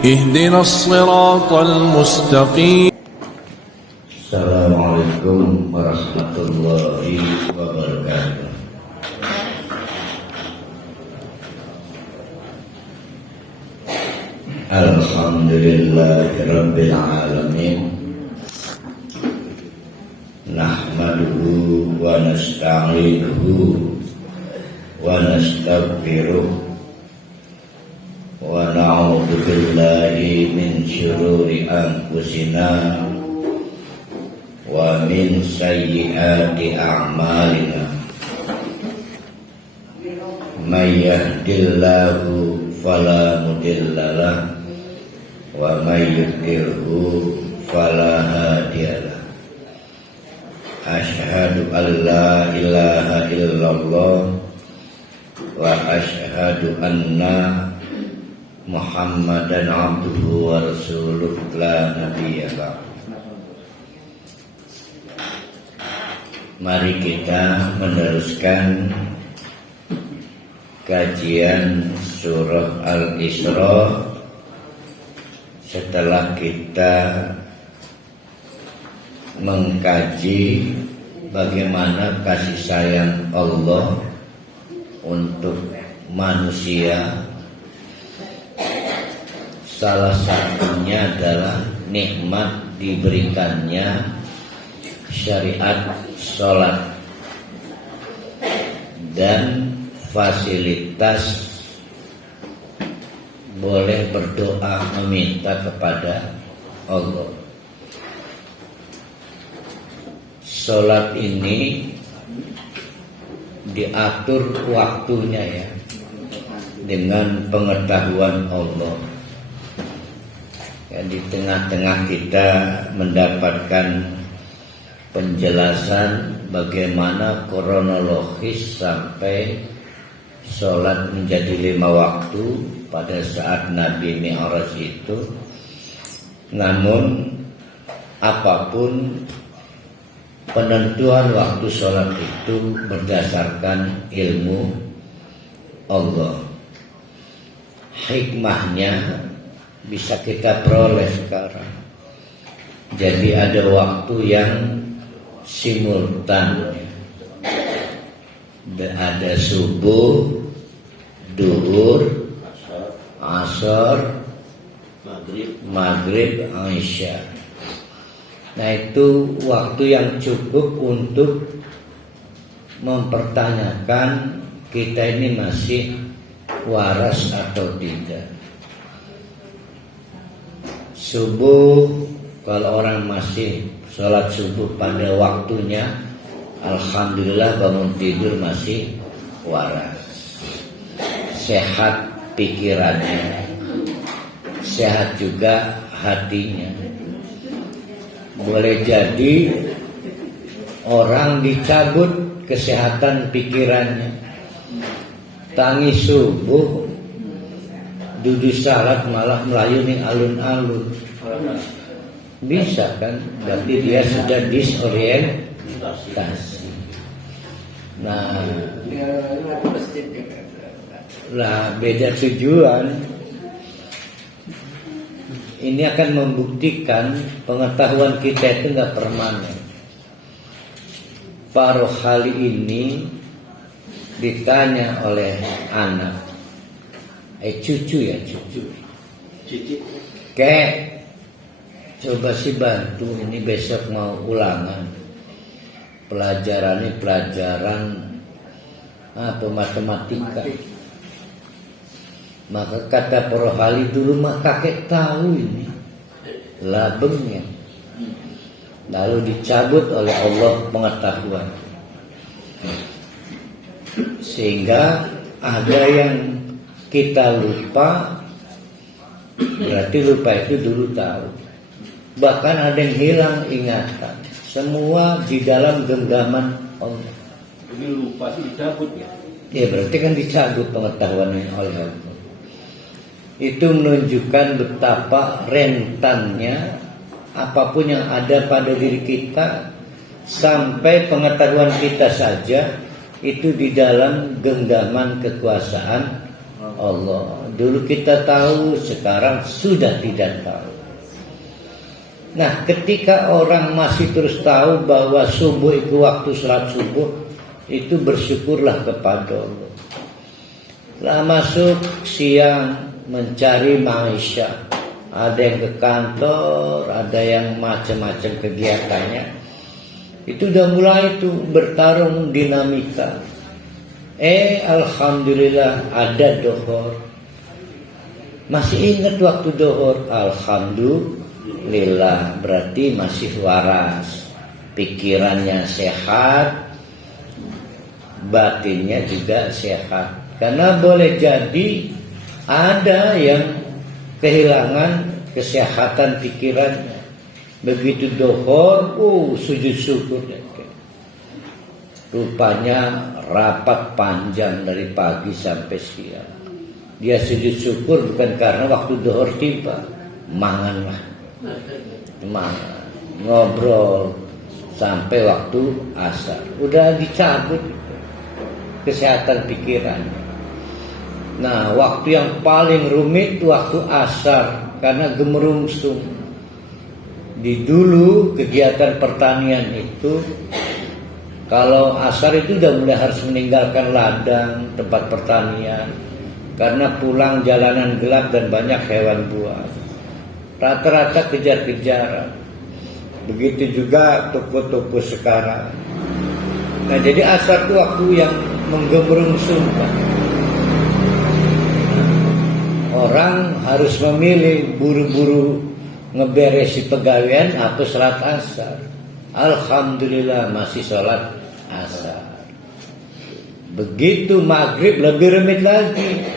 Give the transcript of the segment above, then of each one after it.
اهدنا الصراط المستقيم. Assalamualaikum warahmatullahi wabarakatuh. Alhamdulillahirabbil alamin. Nahmaduhu wa nasta'inuhu wa nastaghfiruh wa na'udzu billahi min syururi anfusina wa min sayyiati a'malina. May yahdihillahu fala mudhillalah wa may yudlilhu fala hadiyalah. Asyhadu an la ilaha illallah wa asyhadu anna Muhammadan abduhu wa rasuluh la nabiyya ba'd. Mari kita meneruskan kajian surah Al-Isra setelah kita mengkaji bagaimana kasih sayang Allah untuk manusia. Salah satunya adalah nikmat diberikannya syariat sholat dan fasilitas boleh berdoa meminta kepada Allah. Sholat ini diatur waktunya ya, dengan pengetahuan Allah. Ya, di tengah-tengah kita mendapatkan penjelasan bagaimana kronologis sampai sholat menjadi 5 waktu pada saat Nabi Mi'raj itu. Namun apapun penentuan waktu sholat itu berdasarkan ilmu Allah. Hikmahnya bisa kita peroleh sekarang. Jadi ada waktu yang simultan, ada subuh, duhur, asar, maghrib, isya. Nah, itu waktu yang cukup untuk mempertanyakan kita ini masih waras atau tidak. Subuh, kalau orang masih sholat subuh pada waktunya, alhamdulillah bangun tidur masih waras, sehat pikirannya, sehat juga hatinya. Boleh jadi orang dicabut kesehatan pikirannya, tangis subuh, duduk salat malah melayuni alun-alun. Bisa kan? Berarti dia sudah disorientasi. Nah, beda tujuan. Ini akan membuktikan pengetahuan kita itu nggak permanen. Pak Rohali ini ditanya oleh anak, cucu, Kek, coba sih bantu, ini besok mau ulangan. Pelajaran matematika. Maka kata Rohali, dulu mah kakek tahu ini labengnya. Lalu dicabut oleh Allah pengetahuan, sehingga ada yang kita lupa. Berarti lupa itu dulu tahu. Bahkan ada yang hilang ingatan. Semua di dalam genggaman Allah. Ini lupa sih dicabut ya? Ya berarti kan dicabut pengetahuannya oleh Allah. Itu menunjukkan betapa rentannya apapun yang ada pada diri kita, sampai pengetahuan kita saja itu di dalam genggaman kekuasaan Allah. Dulu kita tahu, sekarang sudah tidak tahu. Nah, ketika orang masih terus tahu bahwa subuh itu waktu sholat subuh, itu bersyukurlah kepada Allah. Lah masuk siang mencari maisha, ada yang ke kantor, ada yang macam-macam kegiatannya. Itu udah mulai tuh bertarung dinamika. Alhamdulillah ada dohor. Masih ingat waktu dohor? Alhamdulillah, berarti masih waras, pikirannya sehat, batinnya juga sehat. Karena boleh jadi ada yang kehilangan kesehatan pikirannya. Begitu dohor, sujud syukur. Rupanya rapat panjang dari pagi sampai siang. Dia sujud syukur bukan karena waktu dohor tiba, manganlah, ngobrol sampai waktu asar. Udah dicabut kesehatan pikiran. Nah, waktu yang paling rumit waktu asar karena gemerungsung. Di dulu kegiatan pertanian itu, kalau asar itu udah mulai harus meninggalkan ladang tempat pertanian karena pulang jalanan gelap dan banyak hewan buas. Rata-rata kejar-kejaran. Begitu juga toko-toko sekarang. Nah, jadi asar itu waktu yang menggemerungsungkan. Orang harus memilih buru-buru ngeberesi pegawaian atau sholat asar. Alhamdulillah masih sholat asar. Begitu maghrib lebih rumit lagi.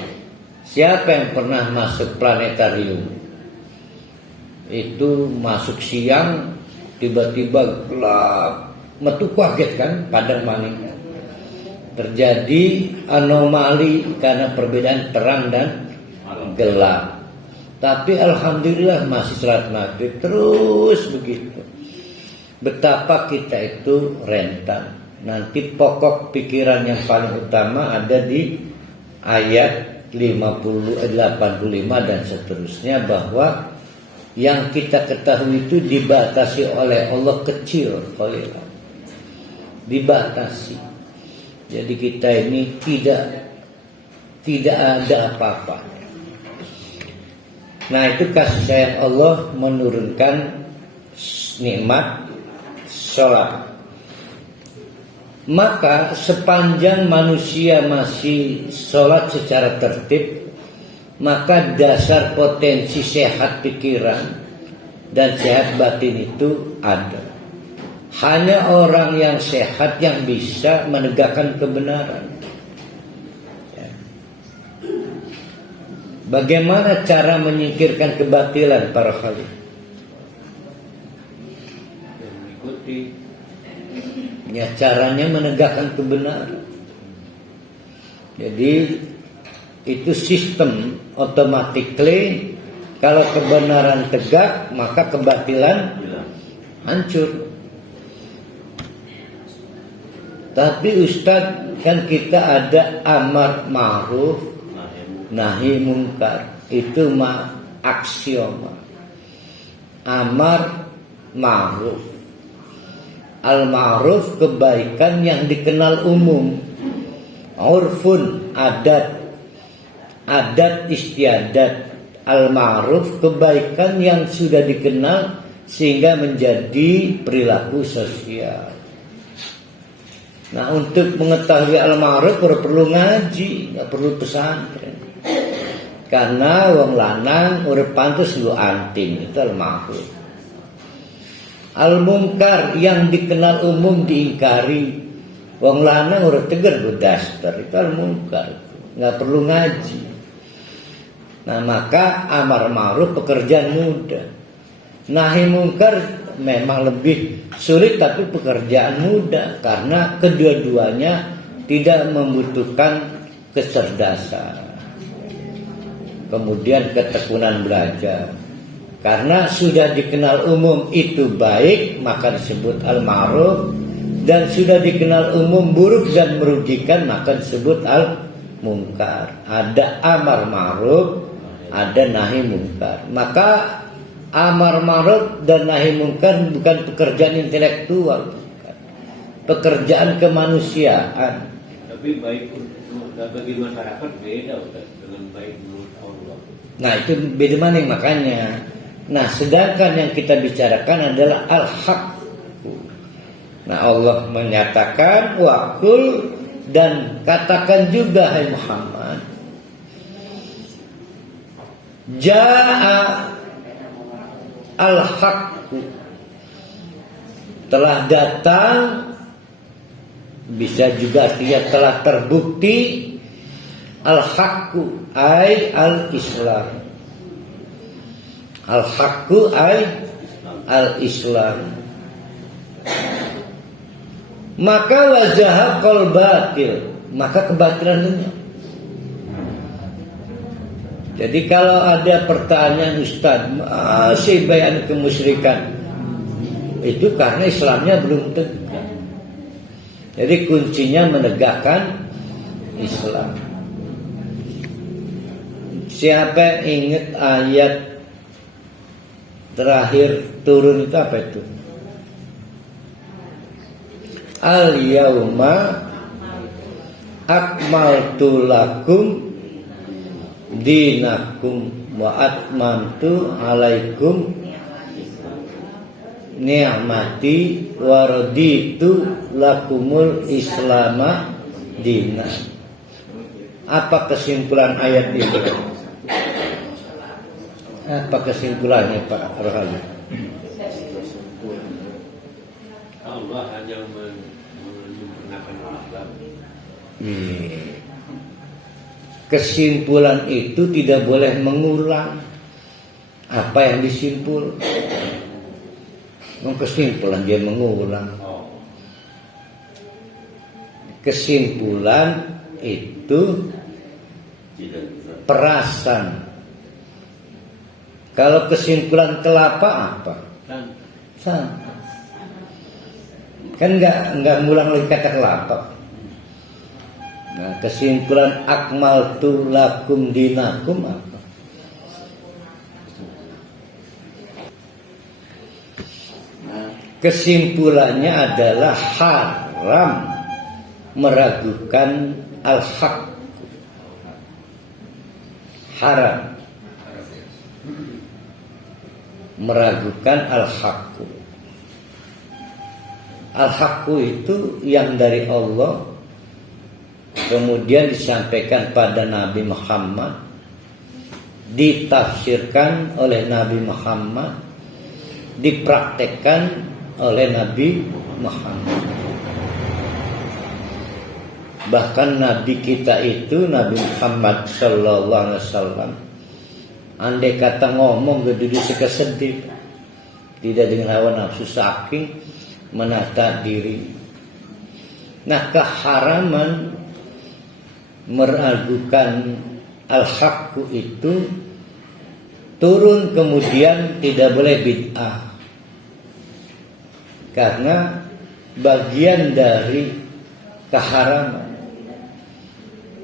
Siapa yang pernah masuk planetarium? Itu masuk siang tiba-tiba gelap, metu kaget kan, padang maling. Terjadi anomali karena perbedaan terang dan gelap. Tapi alhamdulillah masih sholat maghrib terus begitu. Betapa kita itu rentan. Nanti pokok pikiran yang paling utama ada di ayat 85 dan seterusnya, bahwa yang kita ketahui itu dibatasi oleh Allah kecil, dibatasi. Jadi kita ini tidak ada apa-apa. Nah, itu kasih sayang Allah menurunkan nikmat sholat. Maka sepanjang manusia masih sholat secara tertib, maka dasar potensi sehat pikiran dan sehat batin itu ada. Hanya orang yang sehat yang bisa menegakkan kebenaran. Bagaimana cara menyingkirkan kebatilan para khalif? Mengikuti. Ya, caranya menegakkan kebenaran. Jadi itu sistem automatically, kalau kebenaran tegak maka kebatilan hancur. Tapi Ustadz, kan kita ada amar ma'ruf nahi mungkar, itu aksioma. Amar ma'ruf, al-ma'ruf kebaikan yang dikenal umum, urfun adat istiadat, al-ma'ruf kebaikan yang sudah dikenal sehingga menjadi perilaku sosial. Nah, untuk mengetahui al-ma'ruf perlu ngaji, nggak perlu pesantren. Karena wong lanang urip pantes lu anting, itu al-ma'ruf. Al-mungkar yang dikenal umum diingkari, wong lanang urip teger lu daster, itu al-mungkar, nggak perlu ngaji. Nah, maka amar ma'ruf pekerjaan mudah, nahi mungkar memang lebih sulit tapi pekerjaan mudah, karena kedua-duanya tidak membutuhkan kecerdasan, kemudian ketekunan belajar. Karena sudah dikenal umum itu baik, maka disebut al-ma'ruf, dan sudah dikenal umum buruk dan merugikan, maka disebut mungkar, ada amar ma'ruf, ada nahi mungkar. Maka amar ma'ruf dan nahi mungkar bukan pekerjaan intelektual, pekerjaan kemanusiaan. Tapi baik bagi masyarakat beda Ustaz, dengan baik menurut Allah. Nah itu beda mana makanya. Nah sedangkan yang kita bicarakan adalah al-haq. Nah Allah menyatakan waqul, dan katakan juga hai Muhammad, Ja'a al-haqqu, telah datang, bisa juga artinya telah terbukti, al-haqqu ay al-islam, al-haqqu ay al-islam. Maka wazahaqal batil, maka kebatilan dunia. Jadi kalau ada pertanyaan Ustaz, masih bayan kemusyrikan, itu karena Islamnya belum tegak. Jadi kuncinya menegakkan Islam. Siapa ingat ayat terakhir turun itu apa itu? Al-yauma akmaltu lakum dinakum wa atmamtu alaikum ni'mati wa raditu lakumul islama dina. Apa kesimpulan ayat ini? Apa kesimpulannya Pak Rohani? Allah hanya menyempurnakan Islam. Kesimpulan itu tidak boleh mengulang apa yang disimpul. Kesimpulan dia mengulang. Kesimpulan itu perasan. Kalau kesimpulan kelapa apa? Santan. Kan nggak ngulang lagi kata kelapa. Nah, kesimpulan akmaltu lakum dinakum apa? Kesimpulannya adalah haram meragukan al-haq. Haram meragukan al-haq. Al-haq itu yang dari Allah, kemudian disampaikan pada Nabi Muhammad, ditafsirkan oleh Nabi Muhammad, dipraktekkan oleh Nabi Muhammad. Bahkan Nabi kita itu Nabi Muhammad Sallallahu Alaihi Wasallam, andai kata ngomong geduduk sekesedip, tidak dengan hawa nafsu saking menata diri. Nah, keharaman meragukan al-haqqu itu turun kemudian tidak boleh bid'ah, karena bagian dari keharaman.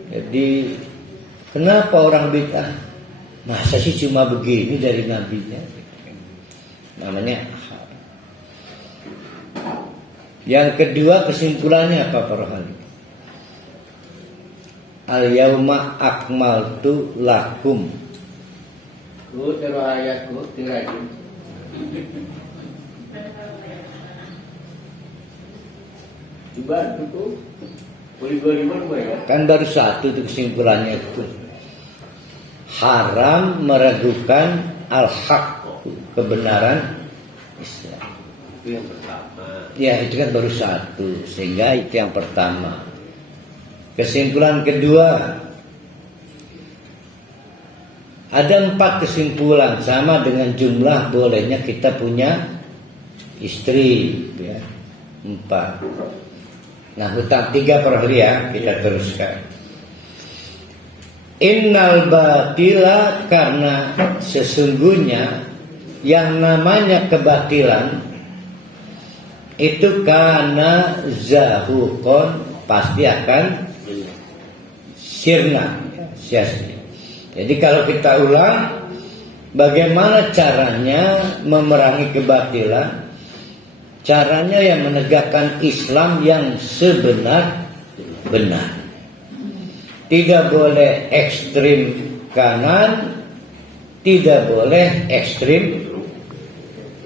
Jadi kenapa orang bid'ah? Masa sih cuma begini dari nabinya? Namanya haram. Yang kedua kesimpulannya apa para hadirin? Al-yauma akmaltu lakum. Lu terus ayat lu tirai. Coba itu. Kan baru satu itu kesimpulannya itu. Haram meragukan al-haq, kebenaran Islam. Itu yang pertama. Ya itu kan baru satu, sehingga itu yang pertama. Kesimpulan kedua, ada 4 kesimpulan, sama dengan jumlah bolehnya kita punya istri, ya 4. Nah hutang 3 per hari ya, kita teruskan. Innal batila, karena sesungguhnya yang namanya kebatilan itu karena zahuqon, pasti akan sirna, sia-sia. Jadi kalau kita ulang, bagaimana caranya memerangi kebatilan? Caranya yang menegakkan Islam yang sebenar-benar. Tidak boleh ekstrim kanan, tidak boleh ekstrim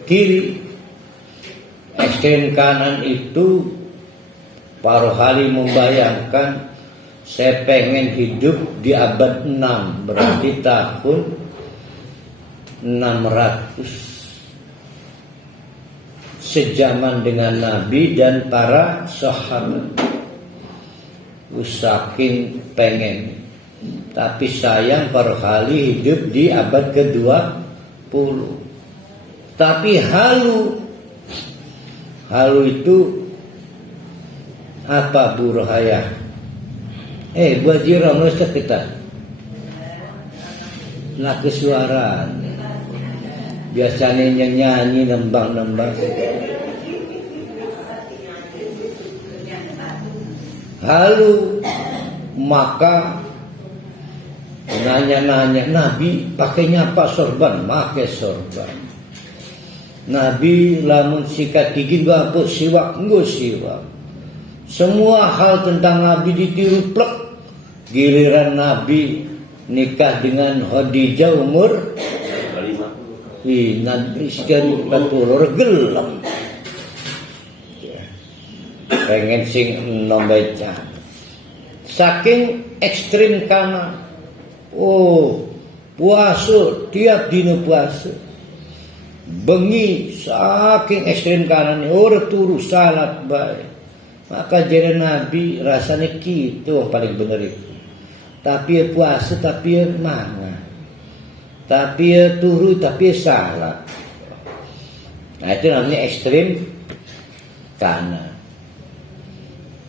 kiri. Ekstrim kanan itu Pak Rohali membayangkan, saya pengen hidup di abad 6, berarti tahun 600, sejaman dengan Nabi dan para sahabat. Saking pengen, tapi sayang Pak Rohali hidup di abad ke-20. Tapi halu itu apa Bu Rohaya? Bu Haji Ustaz kita nak kesuaraan. Biasanya nyanyi nembang-nembang. Halu, maka nanya-nanya Nabi pakainya apa? Sorban, pakai sorban. Nabi lamun sikat gigi gak apa siwak, enggak siwak. Semua hal tentang Nabi ditiru plek. Giliran Nabi nikah dengan Khadijah umur Nabi sekian 40 gelap. Pengen sing nombaca. Saking ekstrim kanan. Puasa tiap dino puasa. Bengi saking ekstrim kanan ora turu salat bae. Maka jadi Nabi rasanya gitu yang paling benar itu. Tapi puasa tapi mangan. Tapi turu tapi salah. Nah itu namanya ekstrim kanan.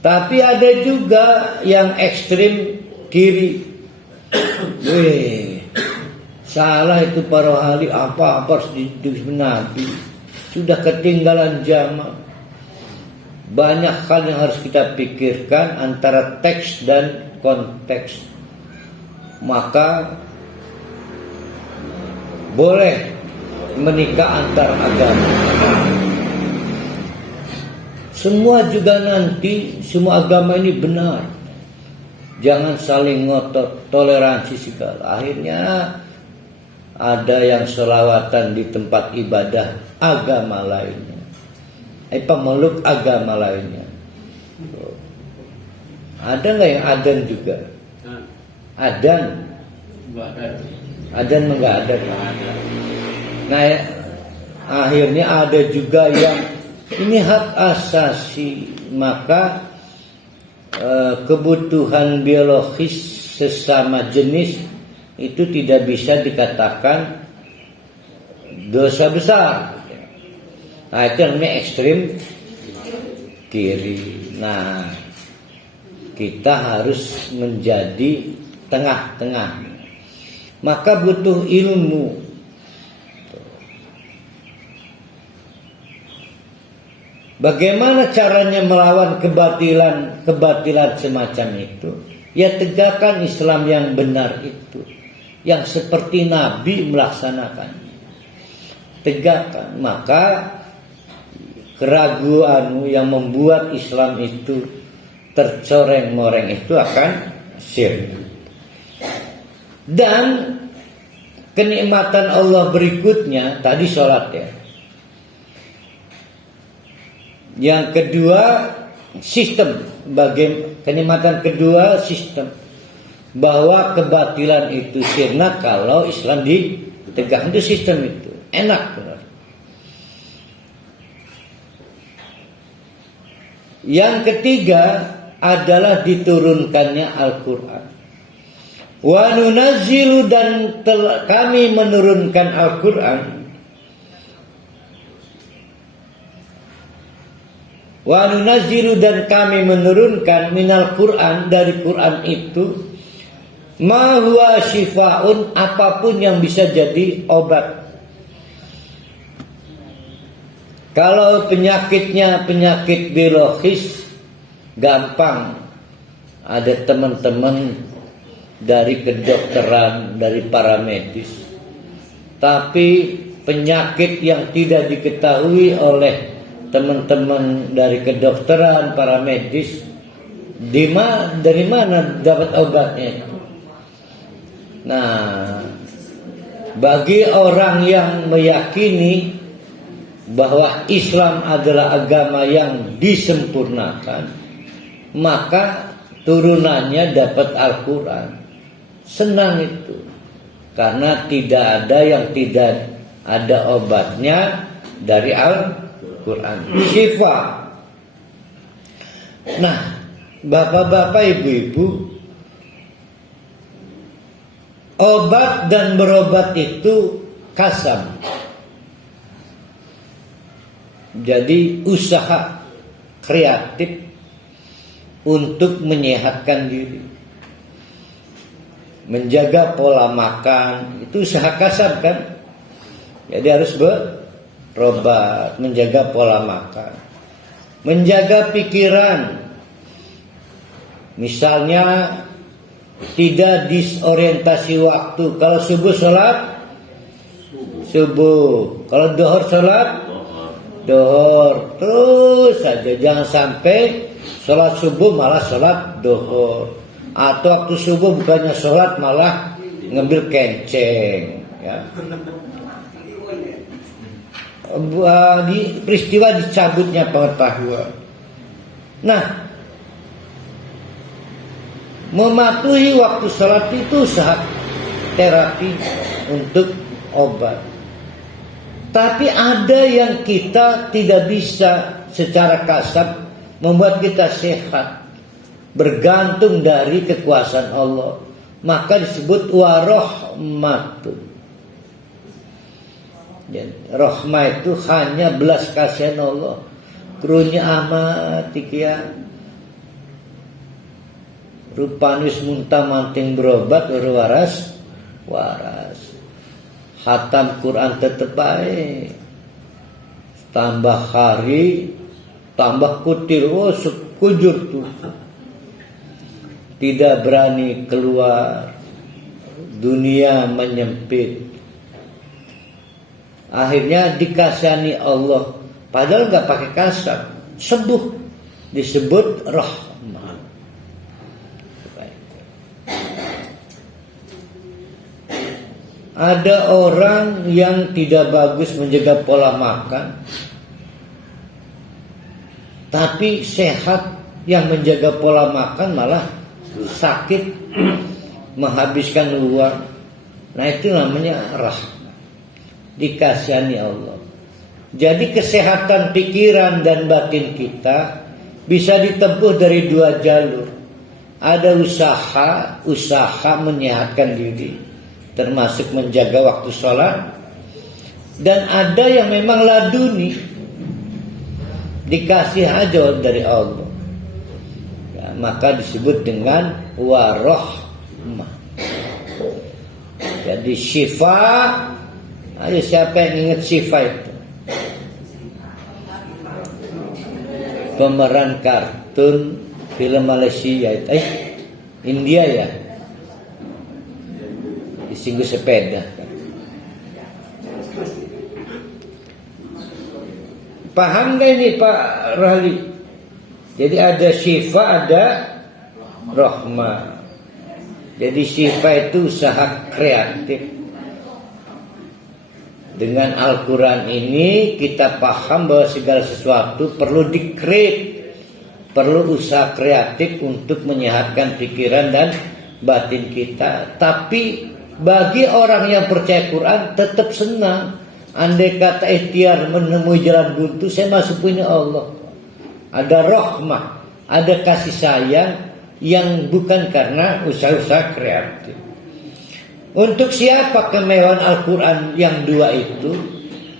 Tapi ada juga yang ekstrim kiri. Salah itu para ahli apa harus ditulis Nabi. Sudah ketinggalan zaman. Banyak hal yang harus kita pikirkan antara teks dan konteks. Maka boleh menikah antar agama. Semua juga nanti, semua agama ini benar. Jangan saling ngotot, toleransi segala. Akhirnya ada yang selawatan di tempat ibadah agama lainnya. Pemeluk agama lainnya. Ada nggak yang adan juga? Adan. Adan nggak ada. Nah, akhirnya ada juga yang ini hak asasi, maka kebutuhan biologis sesama jenis itu tidak bisa dikatakan dosa besar. Nah itu namanya ekstrim kiri. Nah kita harus menjadi tengah-tengah. Maka butuh ilmu. Bagaimana caranya melawan kebatilan semacam itu? Ya tegakkan Islam yang benar itu, yang seperti Nabi melaksanakannya. Tegakkan, maka keraguan yang membuat Islam itu tercoreng-moreng itu akan sirna. Dan kenikmatan Allah berikutnya tadi sholat ya. Yang kedua sistem, kenikmatan kedua sistem, bahwa kebatilan itu sirna kalau Islam ditegakkan. Itu sistem itu enak benar. Yang ketiga adalah diturunkannya Al-Quran. Wa nunazzilu, dan kami menurunkan Al-Quran. Wa nunazzilu, dan kami menurunkan minal Quran, dari Quran itu, ma huwa syifaun, apapun yang bisa jadi obat. Kalau penyakitnya penyakit biologis, gampang. Ada teman-teman dari kedokteran, dari para medis. Tapi penyakit yang tidak diketahui oleh teman-teman dari kedokteran, para medis, dari mana dapat obatnya? Nah, bagi orang yang meyakini bahwa Islam adalah agama yang disempurnakan, maka turunannya dapat Al-Quran. Senang itu, karena tidak ada yang tidak ada obatnya dari Al-Quran. Syifa. Nah, bapak-bapak, ibu-ibu, obat dan berobat itu kasam. Jadi usaha kreatif untuk menyehatkan diri, menjaga pola makan, itu usaha kasab kan. Jadi harus berobat, menjaga pola makan, menjaga pikiran. Misalnya tidak disorientasi waktu. Kalau subuh sholat subuh, kalau dohor sholat dohor, terus saja. Jangan sampai sholat subuh malah sholat dohor, atau waktu subuh bukannya sholat malah ngambil kenceng, ya. Di peristiwa dicabutnya pengetahuan. Nah, mematuhi waktu sholat itu usaha terapi untuk obat. Tapi ada yang kita tidak bisa secara kasab membuat kita sehat, bergantung dari kekuasaan Allah. Maka disebut warohmatun. Rahmah itu hanya belas kasihan Allah. Krunya amat ikia. Rupanus muntah manting berobat waras. Hatam Quran tetep baik. Tambah hari, tambah kutil, sekujur tuh. Tidak berani keluar, dunia menyempit. Akhirnya dikasihani Allah, padahal nggak pakai kasar, sembuh, disebut rahmah. Ada orang yang tidak bagus menjaga pola makan, tapi sehat yang menjaga pola makan malah sakit, menghabiskan uang. Nah, itu namanya rahmat, dikasihani Allah. Jadi kesehatan pikiran dan batin kita bisa ditempuh dari dua jalur. Ada usaha menyehatkan diri, termasuk menjaga waktu sholat, dan ada yang memang laduni, dikasih aja dari Allah, ya, maka disebut dengan warohmah. Jadi syifa, ayo siapa yang ingat syifa itu? Pemeran kartun film Malaysia itu, India ya, disinggung sepeda. Paham gak ini Pak Rahli? Jadi ada syifa, ada rahmah. Jadi syifa itu usaha kreatif. Dengan Al-Quran ini kita paham bahwa segala sesuatu perlu di-create, perlu usaha kreatif untuk menyehatkan pikiran dan batin kita. Tapi bagi orang yang percaya Quran tetap senang. Andai kata ikhtiar menemui jalan buntu, saya masih punya Allah. Ada rahmah, ada kasih sayang yang bukan karena usaha-usaha kreatif. Untuk siapa kemewahan Al-Quran yang dua itu?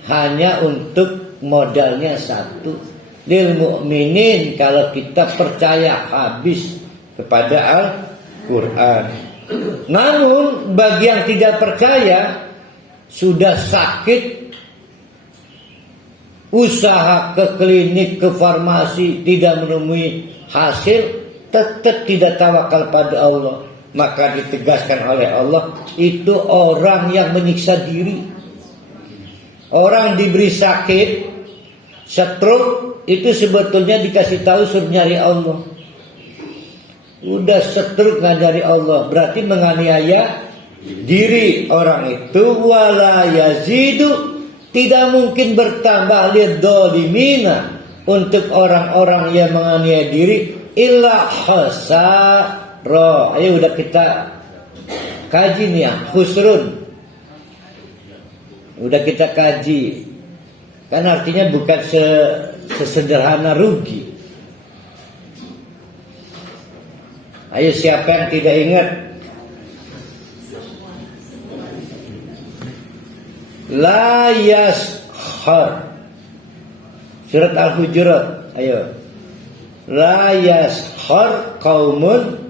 Hanya untuk modalnya satu, lil mu'minin, kalau kita percaya habis kepada Al-Quran. Namun bagi yang tidak percaya, sudah sakit, usaha ke klinik, ke farmasi, tidak menemui hasil, tetap tidak tawakal pada Allah. Maka ditegaskan oleh Allah, itu orang yang menyiksa diri. Orang diberi sakit, stroke, itu sebetulnya dikasih tahu suruh nyari Allah. Udah stroke nggak nyari Allah, berarti menganiaya diri orang itu. Wala yazidu, tidak mungkin bertambah lidzalimina, untuk orang-orang yang menganiaya diri, illa khasara. Ayo udah kita kaji nih ya, khusrun. Udah kita kaji. Kan artinya bukan sesederhana rugi. Ayo siapa yang tidak ingat? La yaskhar. Surat Al-Hujurat. Ayo. La yaskhar qaumun.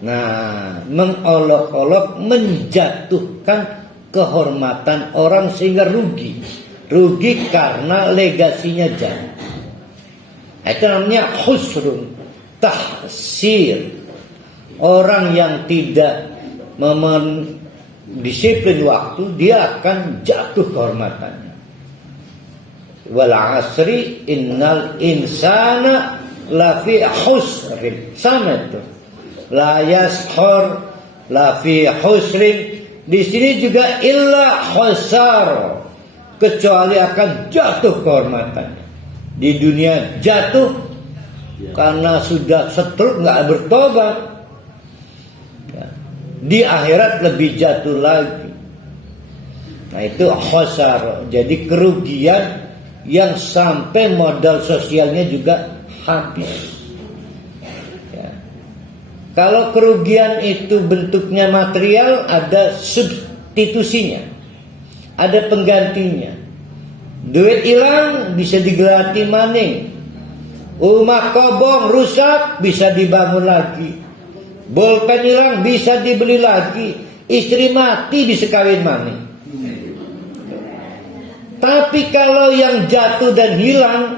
Nah, mengolok-olok, menjatuhkan kehormatan orang sehingga rugi. Rugi karena legasinya jatuh. Itu namanya khusrun, tahsir. Orang yang tidak disiplin waktu, dia akan jatuh kehormatannya. Wal asri innal insana lafi khusrin. Sama itu. La yaskhur lafi khusrin. Di sini juga illa khusar, kecuali akan jatuh kehormatannya. Di dunia jatuh karena sudah setruk, nggak bertobat. Di akhirat lebih jatuh lagi. Nah itu khosar. Jadi kerugian yang sampai modal sosialnya juga habis. Ya. Kalau kerugian itu bentuknya material, ada substitusinya, ada penggantinya. Duit hilang bisa digelati maning. Rumah kobong rusak bisa dibangun lagi. Bolpen hilang bisa dibeli lagi. Istri mati bisa kawin maning. Tapi kalau yang jatuh dan hilang,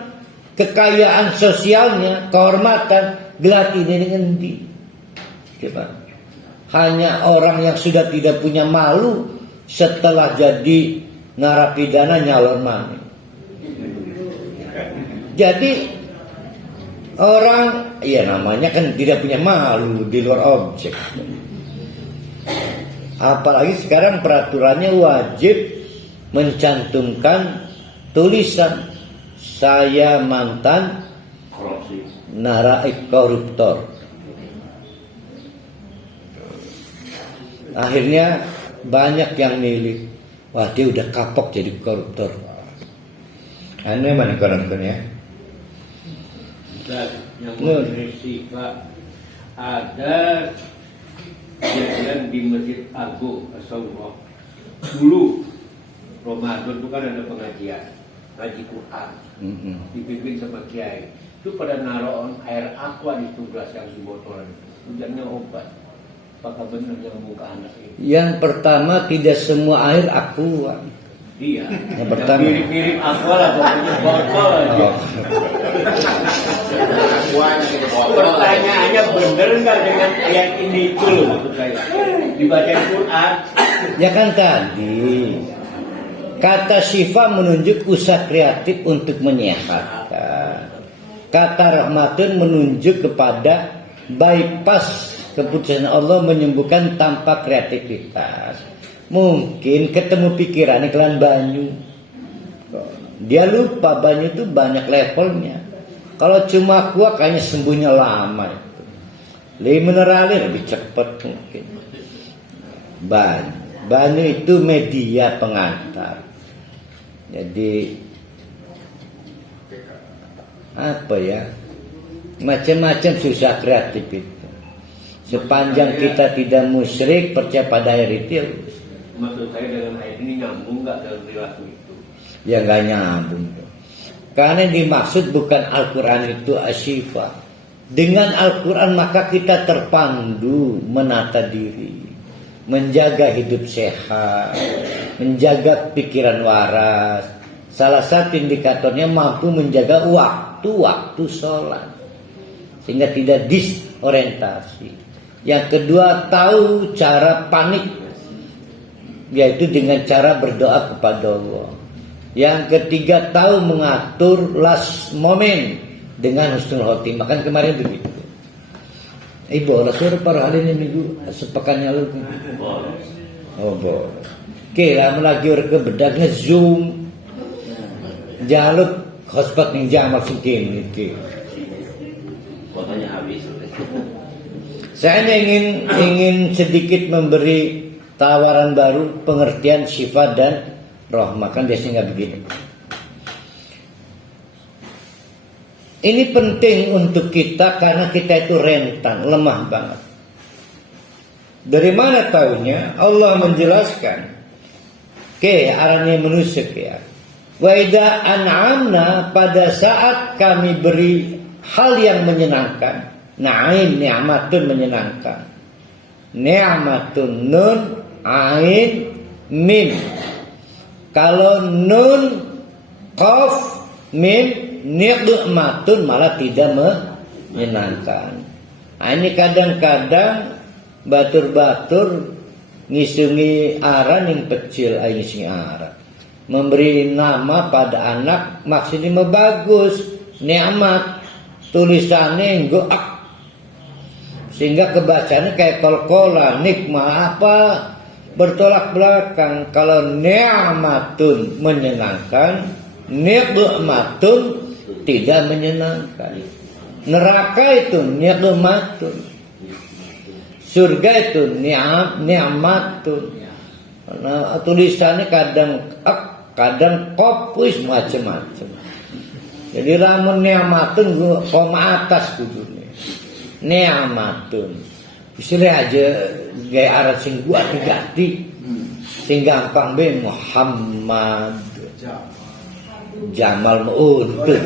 kekayaan sosialnya, kehormatan, gelati ini ngendi? Coba. Hanya orang yang sudah tidak punya malu setelah jadi narapidana nyalon maning. Jadi orang, ya namanya kan tidak punya malu di luar objek. Apalagi sekarang peraturannya wajib mencantumkan tulisan saya mantan koruptor. Akhirnya banyak yang milih, wah dia udah kapok jadi koruptor. Aneh mana koruptornya? Dan yang berisiko ada kejadian di Masjid Agung Rasulullah. Dulu Ramadan itu kan ada pengajian, ngaji Quran, dipimpin sama kiai. Itu pada naruh air aqua di tugas yang di botolan, hujannya obat. Apakah benar yang muka anak ini? Yang pertama, tidak semua air aqua. Iya. Yang pertama mirip aqua lah, pokoknya botol aja. Pertanyaannya benar nggak dengan ayat ini itu loh, maksud saya? Dibaca Quran. Ya kan tadi kata Syifa menunjuk usaha kreatif untuk menyehatkan. Kata Rahmatun menunjuk kepada bypass keputusan Allah menyembuhkan tanpa kreativitas. Mungkin ketemu pikirannya kelan banyu. Dia lupa banyu itu banyak levelnya. Kalau cuma kuah kayaknya sembuhnya lama itu. Lebih mineralnya lebih cepat mungkin. Banyu itu media pengantar. Jadi apa ya? Macam-macam susah kreatif itu. Sepanjang kita tidak musyrik, percaya pada air itu ya. Maksud saya dengan ayat ini nyambung nggak dalam perilaku itu? Ya nggak nyambung. Karena yang dimaksud bukan Al-Quran itu asyifa. Dengan Al-Quran maka kita terpandu menata diri, menjaga hidup sehat, menjaga pikiran waras. Salah satu indikatornya mampu menjaga waktu sholat, sehingga tidak orientasi. Yang kedua, tahu cara panik, yaitu dengan cara berdoa kepada Allah. Yang ketiga, tahu mengatur last moment dengan husnul khotimah. Kan kemarin begitu. Bolos para hari ini minggu sepekan yang lalu. Oh bolos. Oke, lama lagi orang ke bedaknya Zoom. Jaluk hotspot ning Jamal Sikin iki. Fotonya habis. Saya ingin sedikit memberi tawaran baru pengertian sifat dan rahmah, kan biasanya nggak begini. Ini penting untuk kita karena kita itu rentan, lemah banget. Dari mana tahunya? Allah menjelaskan. Oke, arahnya manusia ya. Wa idza an'amna, pada saat kami beri hal yang menyenangkan. Na'im, ni'matun, menyenangkan. Ni'matun, nun, ain, mim. Kalau nun, qaf, mim, ni'matun malah tidak menyenangkan. Nah, ini kadang-kadang batur-batur ngisungi aran yang kecil, ngisungi aran. Memberi nama pada anak maksudnya bagus, nikmat, tulisannya goak, sehingga kebacaannya kayak kol-kola, nikmat apa bertolak belakang. Kalau ni'matun menyenangkan, nikmatun tidak menyenangkan. Neraka itu nikmatun, surga itu ni'matun. Nah, tulisannya kadang kadang kopus macam-macam. Jadi lamun ni'matun koma atas kudune. Ni'matun. Istilah aja gaya arah sing gua diganti. Sing gampang be Muhammad. Jamal untuk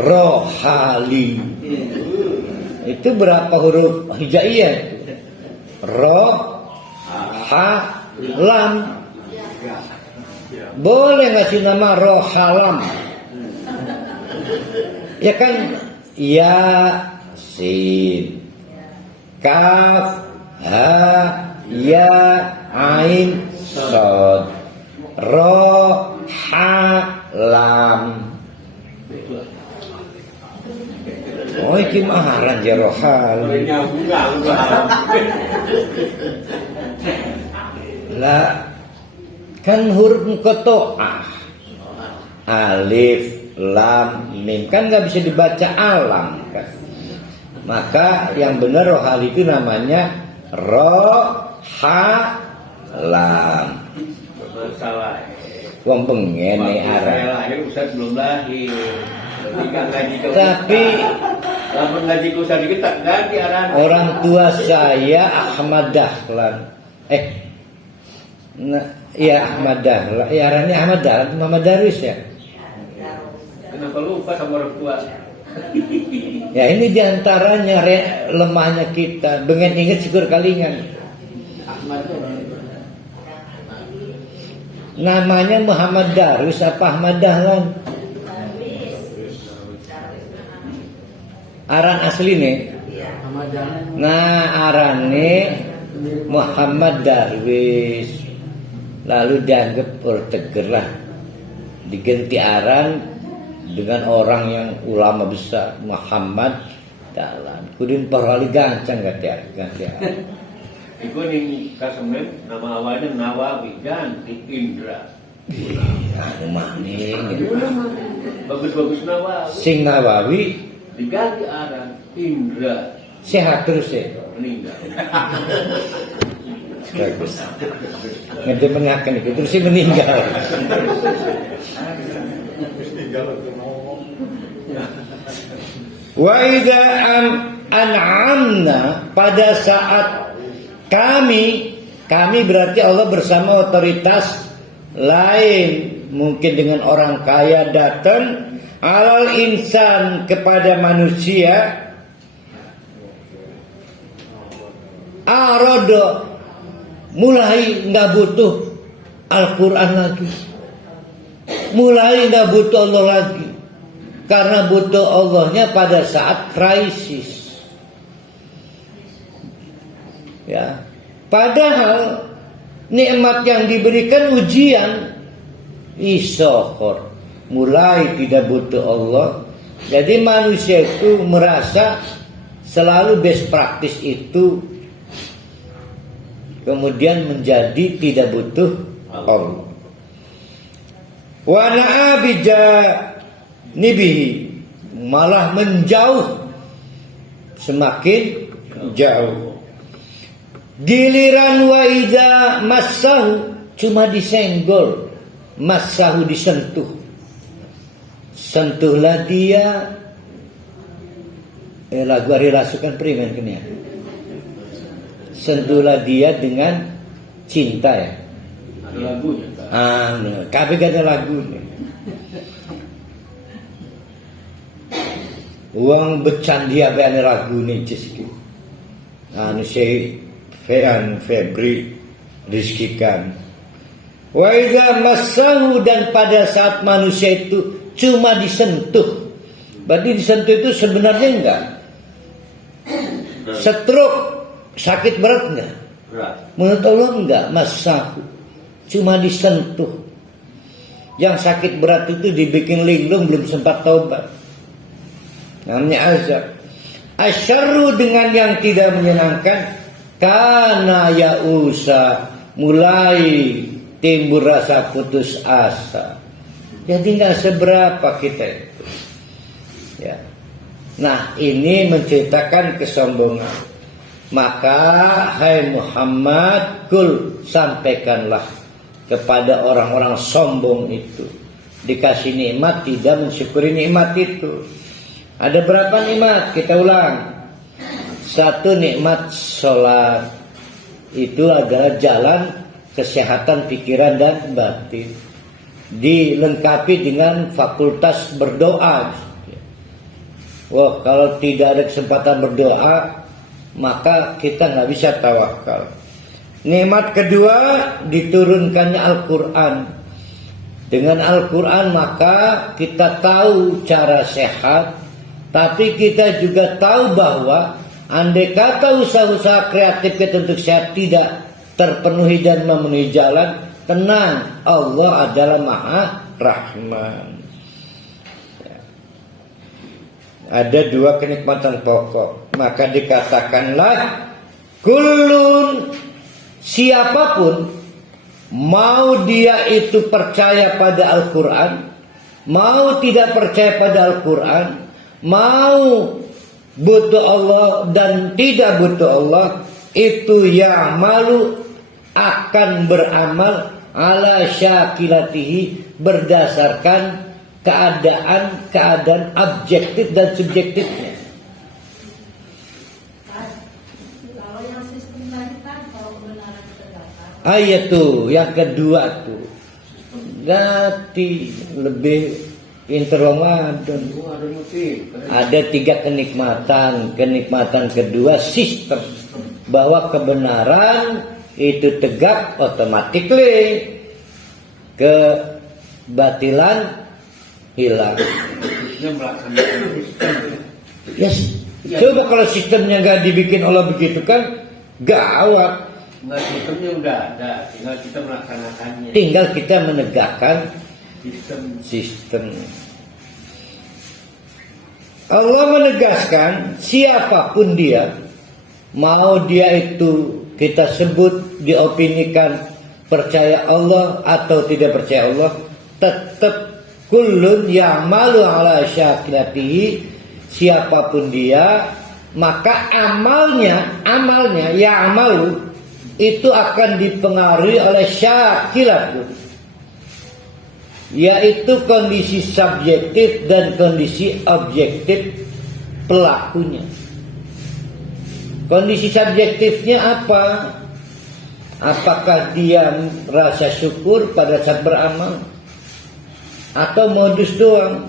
Rohali. Itu berapa huruf hijaiyah? Roh, ha, lam. Boleh ngasih nama Rohalam? Ya kan? Ya, sin, kaf, ha, ya, ain, sod. Roh, ha, lam. Oh, ini maharan ya rohal. Lah, kan huruf muqatta'ah. Alif, lam, mim kan nggak bisa dibaca alam kan. Maka yang benar rohal itu namanya roha lam. Masalah. Wong pengen nih arah. Saya lahir Ustaz belum lahir. Tapi lamun ngaji ku sadikit tak ganti arah. orang tua saya Ahmad Dahlan. Ya Ahmad Dahlan. Ya arahnya Ahmad Dahlan, Muhammad Darwis ya. Kenapa lupa sama orang tua? Ya ini diantaranya lemahnya kita. Bengen inget syukur kalingan. Namanya Muhammad Darwis apa Ahmad Dahlan? Aran asli nih. Nah arane Muhammad Darwis. Lalu dianggap orteger lah. Diganti aran dengan orang yang ulama besar, Muhammad Dahlan. Kudin parali gancang ganti aran. Iku ning kasemen nama awalnya Nawawi ganti Indra. Anu maning. Bagus-bagus Nawawi. Sing Nawawi Diganti aran Indra. sehat terus ya. Meninggal. Bagus. Ngedemengaken itu terus dia meninggal. Wa idza an'amna, pada saat kami berarti Allah bersama otoritas lain, mungkin dengan orang kaya datang alal insan kepada manusia, arodo mulai nggak butuh Al-Quran lagi, mulai nggak butuh Allah lagi, karena butuh Allahnya pada saat krisis. Ya, padahal nikmat yang diberikan ujian, isokhor, mulai tidak butuh Allah. Jadi manusia itu merasa selalu best practice itu, kemudian menjadi tidak butuh Allah. Wa na'abija nibihi, malah menjauh, semakin jauh. Giliran wa idza massahu, cuma disenggol, massahu disentuh. Sentuhlah dia, lagu Ari Rasukan primen kene. Sentuhlah dia dengan cinta ya. Ada lagunya. Kabeh gak ada lagu. Uang becandi apa yang lagu nih cisiki. Febri rizkikan. Wa idza massahu, dan pada saat manusia itu cuma disentuh. Berarti disentuh itu sebenarnya enggak. Stroke, sakit berat enggak? Berat. Menurut Allah enggak, massahu. Cuma disentuh. Yang sakit berat itu dibikin linglung, belum sempat taubat. Namanya azab. Asyarru, dengan yang tidak menyenangkan, kana ya'usa, mulai timbul rasa putus asa. Jadi nggak seberapa kita itu. Ya. Nah, ini menceritakan kesombongan. Maka hai Muhammad, kul, sampaikanlah kepada orang-orang sombong itu. Dikasih nikmat tidak mensyukuri nikmat itu. Ada berapa nikmat? Kita ulang. Satu, nikmat sholat. Itu adalah jalan kesehatan pikiran dan batin. Dilengkapi dengan fakultas berdoa. Wah, kalau tidak ada kesempatan berdoa, maka kita nggak bisa tawakal. Nikmat kedua, diturunkannya Al-Quran. Dengan Al-Quran maka kita tahu cara sehat, tapi kita juga tahu bahwa andai kata usaha-usaha kreatif kita untuk sehat tidak terpenuhi dan memenuhi jalan, tenang, Allah adalah Maha Rahman. Ada dua kenikmatan pokok, maka dikatakanlah kullun, siapapun, mau dia itu percaya pada Al-Quran, mau tidak percaya pada Al-Quran, mau butuh Allah dan tidak butuh Allah, itu yang malu akan beramal ala syakilatihi, berdasarkan keadaan objektif dan subjektifnya. Ayat tuh yang kedua tuh ganti lebih interromadon. Ada tiga kenikmatan. Kenikmatan kedua sistem, bahwa kebenaran itu tegak otomatis, kebatilan hilang. Yes. Coba kalau sistemnya nggak dibikin Allah begitu kan gawat. Nggak, sistemnya udah ada, tinggal kita melaksanakannya. Tinggal kita menegakkan sistem. Allah menegaskan siapapun dia, mau dia itu kita sebut diopinikan percaya Allah atau tidak percaya Allah, tetap kullun ya'malu ala syakilatihi, siapapun dia, maka amalnya ya'malu itu akan dipengaruhi oleh syakilat, yaitu kondisi subjektif dan kondisi objektif pelakunya. Kondisi subjektifnya apa? Apakah dia rasa syukur pada saat beramal atau modus doang?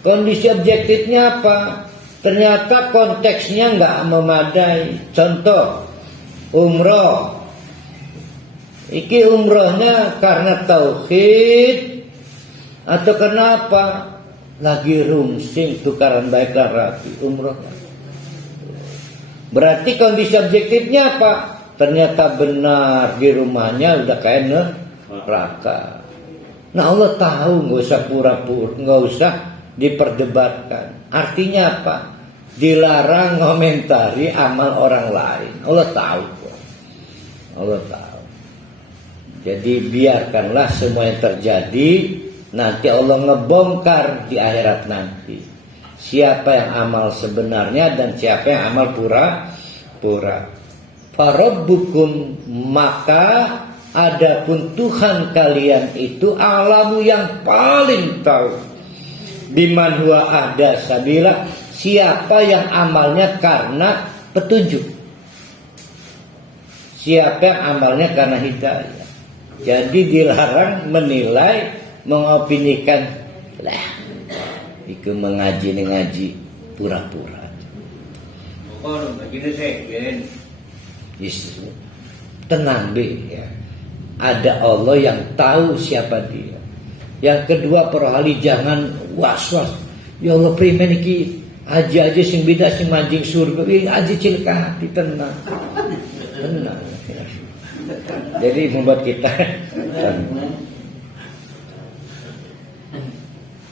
Kondisi objektifnya apa? Ternyata konteksnya nggak memadai. Contoh, umroh. Iki umrohnya karena tauhid atau kenapa? lagi rungsing tukaran baiklah rapi umroh. Berarti kondisi objektifnya apa? Ternyata benar di rumahnya udah kayak neraka. Nah Allah tahu, nggak usah pura-pura, nggak usah diperdebatkan. Artinya apa? Dilarang ngomentari amal orang lain. Allah tahu kok. Allah tahu. Jadi biarkanlah semua yang terjadi. Nanti Allah ngebongkar di akhirat nanti. Siapa yang amal sebenarnya dan siapa yang amal pura-pura. Farabbukum, maka adapun Tuhan kalian itu alamu yang paling tahu. Biman huwa ahda sabila, siapa yang amalnya karena petunjuk. Siapa yang amalnya karena hidayah. Jadi dilarang menilai, mengopinikan. Lah, itu mengaji pura-pura. Oh, begini saya, Yesus, tenang be ya. Ada Allah yang tahu siapa dia. Yang kedua, para ahli jangan was-was. Ya Allah primen iki aja sing beda sing manjing surga. Aja cilik hati, tenang. Tenang. Jadi membuat kita tenang.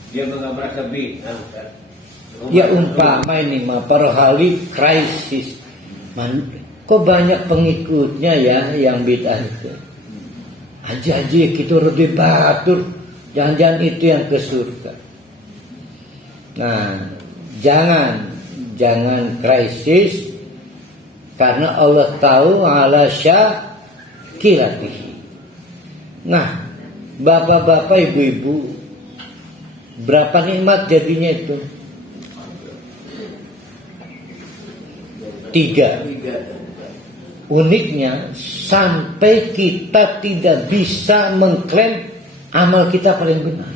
Dia mengambil sebi. Ya umpama ini mah para ahli krisis. Kok banyak pengikutnya ya yang bid'ah itu. Aja kita lebih batur. Jangan-jangan itu yang ke surga. Nah, jangan krisis karena Allah tahu ala syakiratihi. Nah, bapak-bapak, ibu-ibu, berapa nikmat jadinya itu? 3. Uniknya sampai kita tidak bisa mengklaim amal kita paling benar.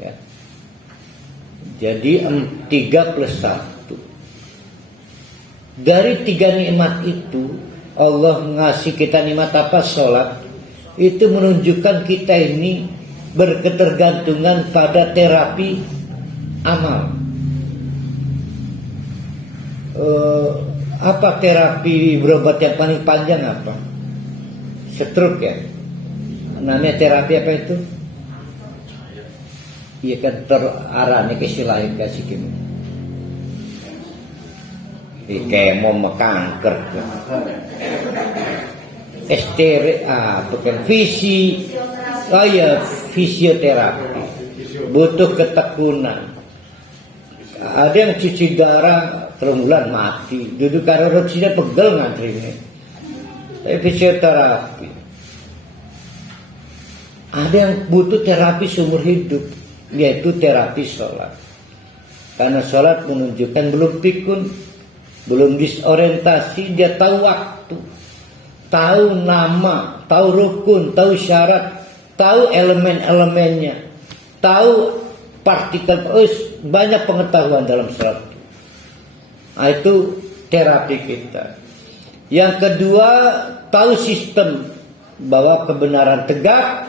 Ya. Jadi 3 plus 1. Dari 3 nikmat itu Allah ngasih kita nikmat apa? Sholat. Itu menunjukkan kita ini berketergantungan pada terapi amal. Apa terapi berobat yang paling panjang apa? Stroke ya. Namanya terapi apa itu? Iya kan terarane kesilahin kasih kimi. Kemo kanker. Bukan fisioterapi. Butuh ketekunan. Ada yang cuci darah terunggulan mati. Duduk karena rotsinya pegel ngantrinya. Tapi fisioterapi. Ada yang butuh terapi seumur hidup, yaitu terapi sholat. Karena sholat menunjukkan belum pikun, belum disorientasi, dia tahu waktu, tahu nama, tahu rukun, tahu syarat, tahu elemen-elemennya, tahu partikel, banyak pengetahuan dalam sholat. Nah, itu terapi kita. Yang kedua, tahu sistem bahwa kebenaran tegak,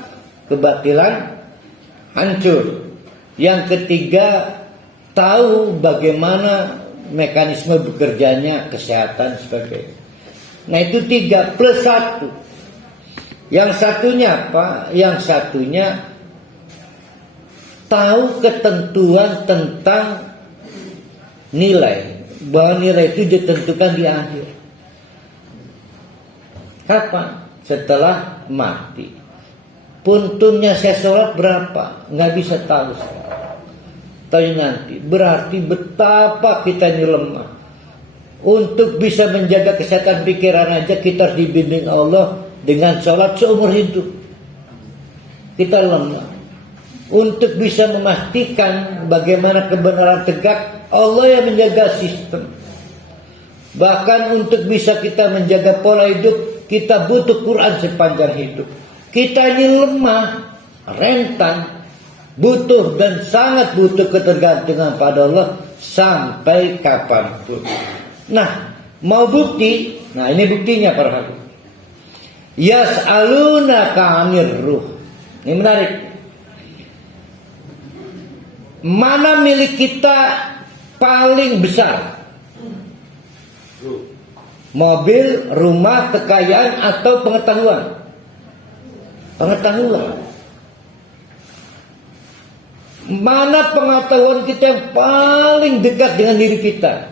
kebatilan hancur. Yang ketiga, tahu bagaimana mekanisme bekerjanya kesehatan sebagainya. Nah itu 3 plus 1. Yang satunya apa? Yang satunya tahu ketentuan tentang nilai, bahwa nilai itu ditentukan di akhir. Kapan? Setelah mati. Puntunnya saya sholat berapa? Nggak bisa tahu saya. Tahu nanti. Berarti betapa kita ini lemah. Untuk bisa menjaga kesehatan pikiran aja kita harus dibimbing Allah dengan sholat seumur hidup. Kita lemah. Untuk bisa memastikan bagaimana kebenaran tegak, Allah yang menjaga sistem. Bahkan untuk bisa kita menjaga pola hidup, kita butuh Quran sepanjang hidup. Kita ini lemah, rentan, butuh dan sangat butuh ketergantungan pada Allah sampai kapanpun. Nah, mau bukti? Nah, ini buktinya para hadirin. Yas'alunaka 'anir ruh. Ini menarik. Mana milik kita paling besar? Mobil, rumah, kekayaan, atau pengetahuan? Pengetahuan. Mana pengetahuan kita yang paling dekat dengan diri kita?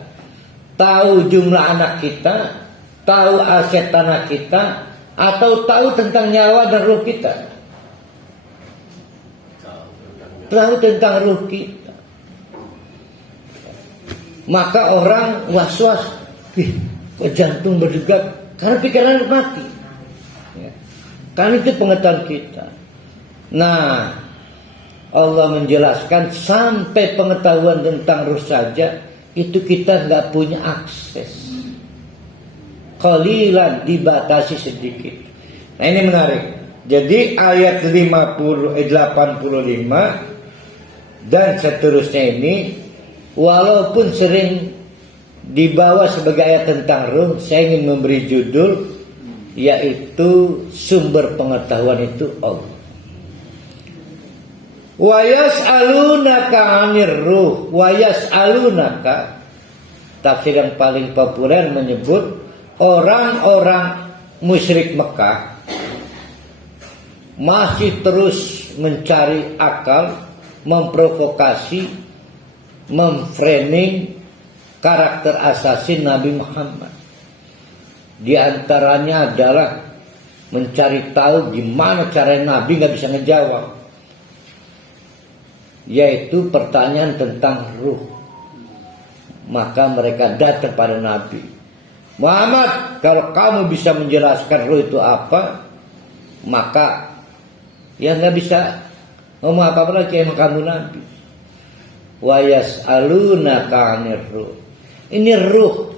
Tahu jumlah anak kita, tahu aset tanah kita, atau tahu tentang nyawa dan ruh kita? Tahu tentang ruh kita. Maka orang was-was, kok jantung berdetak? Karena pikiran mati. Ya. Karena itu pengetahuan kita. Nah, Allah menjelaskan sampai pengetahuan tentang ruh saja itu kita nggak punya akses. Qalilan, dibatasi sedikit. Nah ini menarik. Jadi ayat 85 dan seterusnya ini walaupun sering dibawa sebagai ayat tentang ruh, saya ingin memberi judul yaitu sumber pengetahuan itu Allah. Wa yas'alunaka 'anir ruh, wa yas'alunaka, tafsir yang paling populer menyebut orang-orang musyrik Mekah masih terus mencari akal, memprovokasi, memframing karakter asasin Nabi Muhammad. Di antaranya adalah mencari tahu gimana cara Nabi nggak bisa ngejawab, yaitu pertanyaan tentang ruh. Maka mereka datang pada Nabi, Muhammad, kalau kamu bisa menjelaskan ruh itu apa, maka ya nggak bisa ngomong apa-apa lagi emang kamu Nabi. Wa yas'alunaka 'anir ruh. Ini ruh.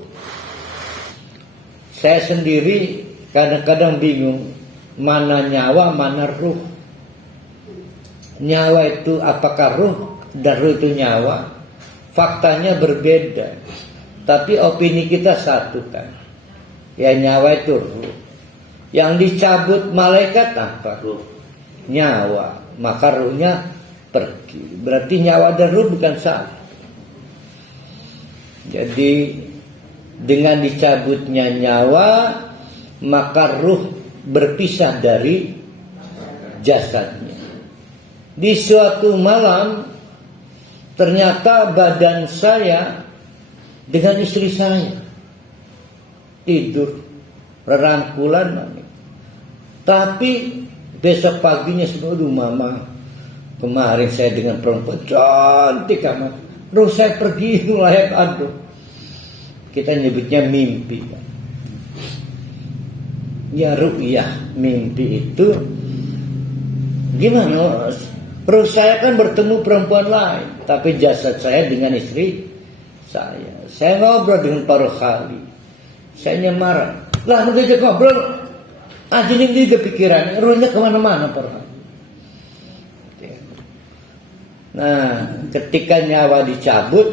Saya sendiri kadang-kadang bingung mana nyawa, mana ruh. Nyawa itu apakah ruh dan ruh itu nyawa? Faktanya berbeda. Tapi opini kita satu kan. Ya nyawa itu ruh. Yang dicabut malaikat apa? Ruh. Nyawa. Maka ruhnya pergi. Berarti nyawa dan ruh bukan satu. Jadi dengan dicabutnya nyawa, maka ruh berpisah dari jasadnya. Di suatu malam ternyata badan saya dengan istri saya tidur rerangkulan, tapi besok paginya aduh mama, kemarin saya dengan perempuan cantik amat, ruh saya pergi melayang aduh. Kita nyebutnya mimpi. Ya ru'yah, mimpi itu gimana? Ruh saya kan bertemu perempuan lain, tapi jasad saya dengan istri saya. Saya ngobrol dengan paruh kali. Saya marah. Lah begitu ngobrol, anjing juga pikiran, ruhnya kemana-mana paruh kali. Nah, ketika nyawa dicabut,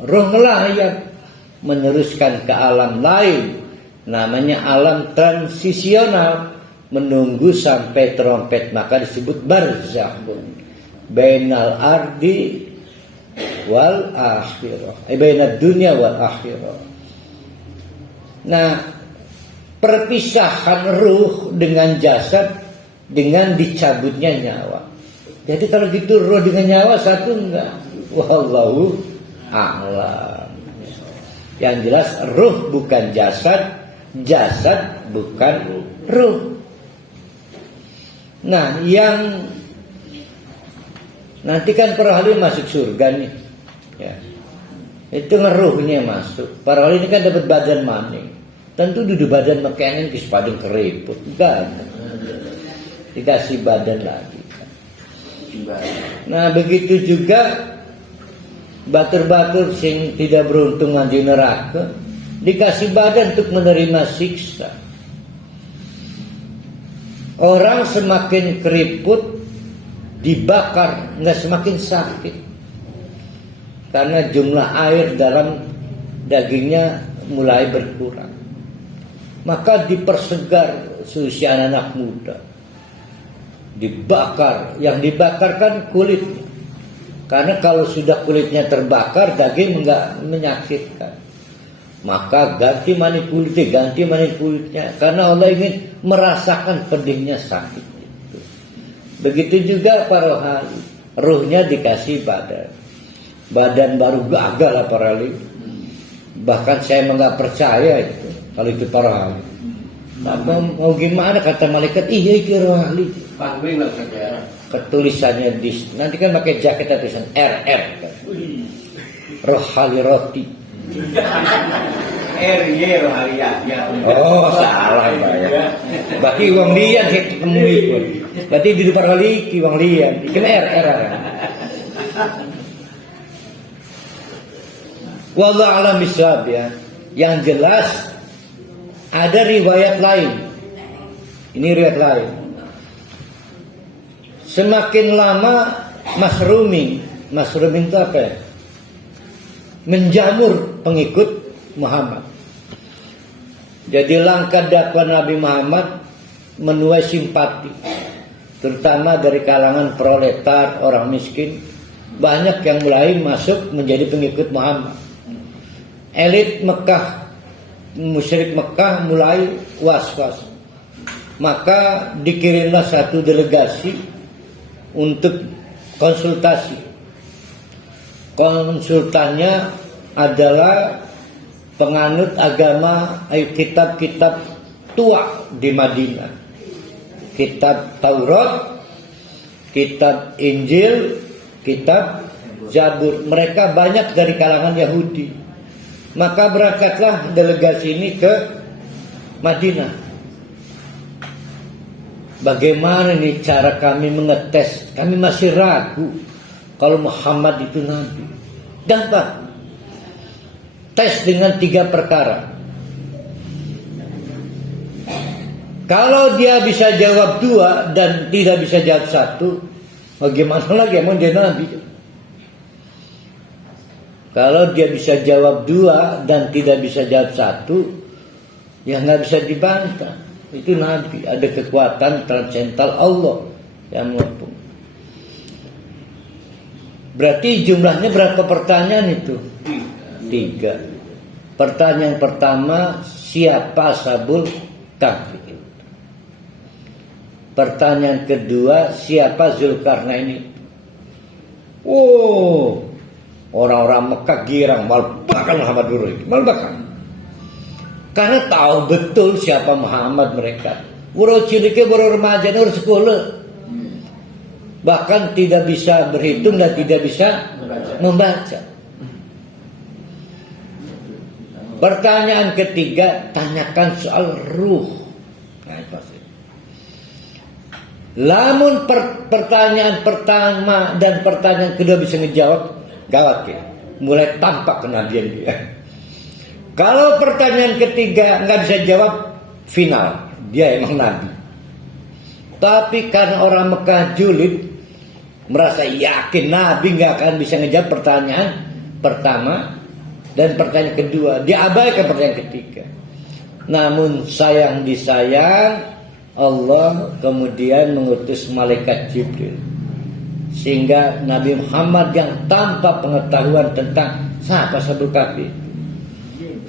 ruh melayang meneruskan ke alam lain, namanya alam transisional, menunggu sampai trompet, maka disebut barzakhun bainal ardi wal akhirah, bainad dunya wal akhirah. Nah, perpisahan ruh dengan jasad dengan dicabutnya nyawa. Jadi kalau gitu ruh dengan nyawa satu enggak? Wallahu a'lam. Yang jelas ruh bukan jasad, jasad bukan ruh. Nah, yang nanti kan para ahli masuk surga nih, ya. Itu ngeruhnya masuk. Para ahli ini kan dapat badan maning. Tentu duduk badan makanan ke sepadung keriput, enggak. Dikasih badan lagi. Nah, begitu juga batur-batur sing tidak beruntung ngaji neraka dikasih badan untuk menerima siksa. Orang semakin keriput dibakar nggak semakin sakit karena jumlah air dalam dagingnya mulai berkurang. Maka dipersegar seusia anak muda, dibakar, yang dibakar kan kulitnya, Karena kalau sudah kulitnya terbakar, daging enggak menyakitkan. Maka ganti mani kulitnya. Karena Allah ingin merasakan pedihnya sakit itu. Begitu juga para rohani. Ruhnya dikasih badan. Badan baru gagal lah para wali. Bahkan saya enggak percaya itu. Kalau itu para rohani. Mau gimana kata malaikat, iya itu rohani. Panggil nggak kerja. Ketulisannya nanti kan pakai jaket tulisan RR kan. Rohali roti. Rohali ya. Oh salah Pak ya. Berarti uang lian saya ketemu itu. Berarti di depan kali uang lian. Ikan RR. Wallahu a'lam bishawab ya. Yang jelas ada riwayat lain. Ini riwayat lain. Semakin lama masruming itu apa ya? Menjamur pengikut Muhammad. Jadi langkah dakwah Nabi Muhammad menuai simpati, terutama dari kalangan proletar, orang miskin. Banyak yang mulai masuk menjadi pengikut Muhammad. Elit Mekah, musyrik Mekah mulai was-was. Maka dikirimlah satu delegasi untuk konsultasi. Konsultannya adalah penganut agama kitab-kitab tua di Madinah. Kitab Taurat, kitab Injil, kitab Zabur. Mereka banyak dari kalangan Yahudi. Maka berangkatlah delegasi ini ke Madinah. Bagaimana nih cara kami mengetes? Kami masih ragu kalau Muhammad itu Nabi. Dapat tes dengan 3 perkara. Kalau dia bisa jawab 2 dan tidak bisa jawab 1, bagaimana lagi emang dia Nabi? Kalau dia bisa jawab 2 dan tidak bisa jawab 1, ya nggak bisa dibantah. Itu Nabi, ada kekuatan transendental Allah yang mampu. Berarti jumlahnya berapa pertanyaan itu? 3. Pertanyaan pertama, siapa Ashabul Kahfi? Pertanyaan kedua, siapa Zulkarnain itu? Oh, orang-orang Mekah girang, malbakan Muhammad dulu, malbakan. Karena tahu betul siapa Muhammad mereka. Baru ciliknya, baru remaja, baru sekolah. Bahkan tidak bisa berhitung dan tidak bisa membaca. Pertanyaan ketiga, tanyakan soal ruh. Nah, pasti. Lamun pertanyaan pertama dan pertanyaan kedua bisa ngejawab, gawat ya. Mulai tampak kenabian dia. Kalau pertanyaan ketiga nggak bisa jawab, final, dia emang Nabi. Tapi karena orang Mekah julid, merasa yakin Nabi nggak akan bisa ngejawab pertanyaan pertama dan pertanyaan kedua, diabaikan pertanyaan ketiga. Namun sayang disayang, Allah kemudian mengutus malaikat Jibril, sehingga Nabi Muhammad yang tanpa pengetahuan tentang siapa Ashabul Kahfi,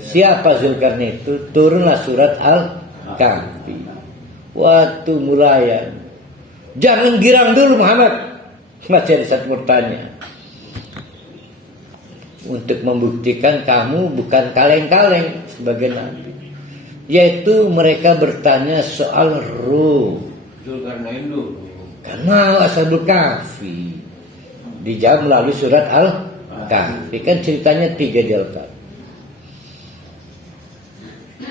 siapa Zulkarnain itu, turunlah surat Al-Kahfi. Waktu mulai, jangan girang dulu Muhammad, masih ada satu pertanyaan untuk membuktikan kamu bukan kaleng-kaleng sebagai Nabi, yaitu mereka bertanya soal ruh. Zulkarnain dulu. Karena Ashabul Kahfi dijawab melalui surat Al-Kahfi, kan ceritanya 3 di Al-Kahfi.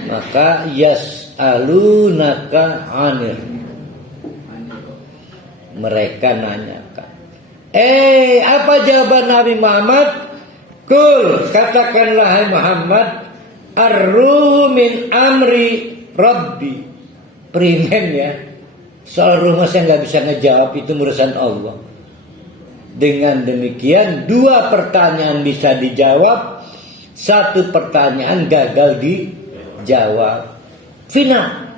Maka yas'alunaka 'anir, mereka nanyakan, apa jawaban Nabi Muhammad? Kul, katakanlah hai Muhammad, ar-ruh min amri rabbi. Primen ya, soal rumah saya nggak bisa ngejawab, itu urusan Allah. Dengan demikian 2 pertanyaan bisa dijawab, 1 pertanyaan gagal dijawab. Final,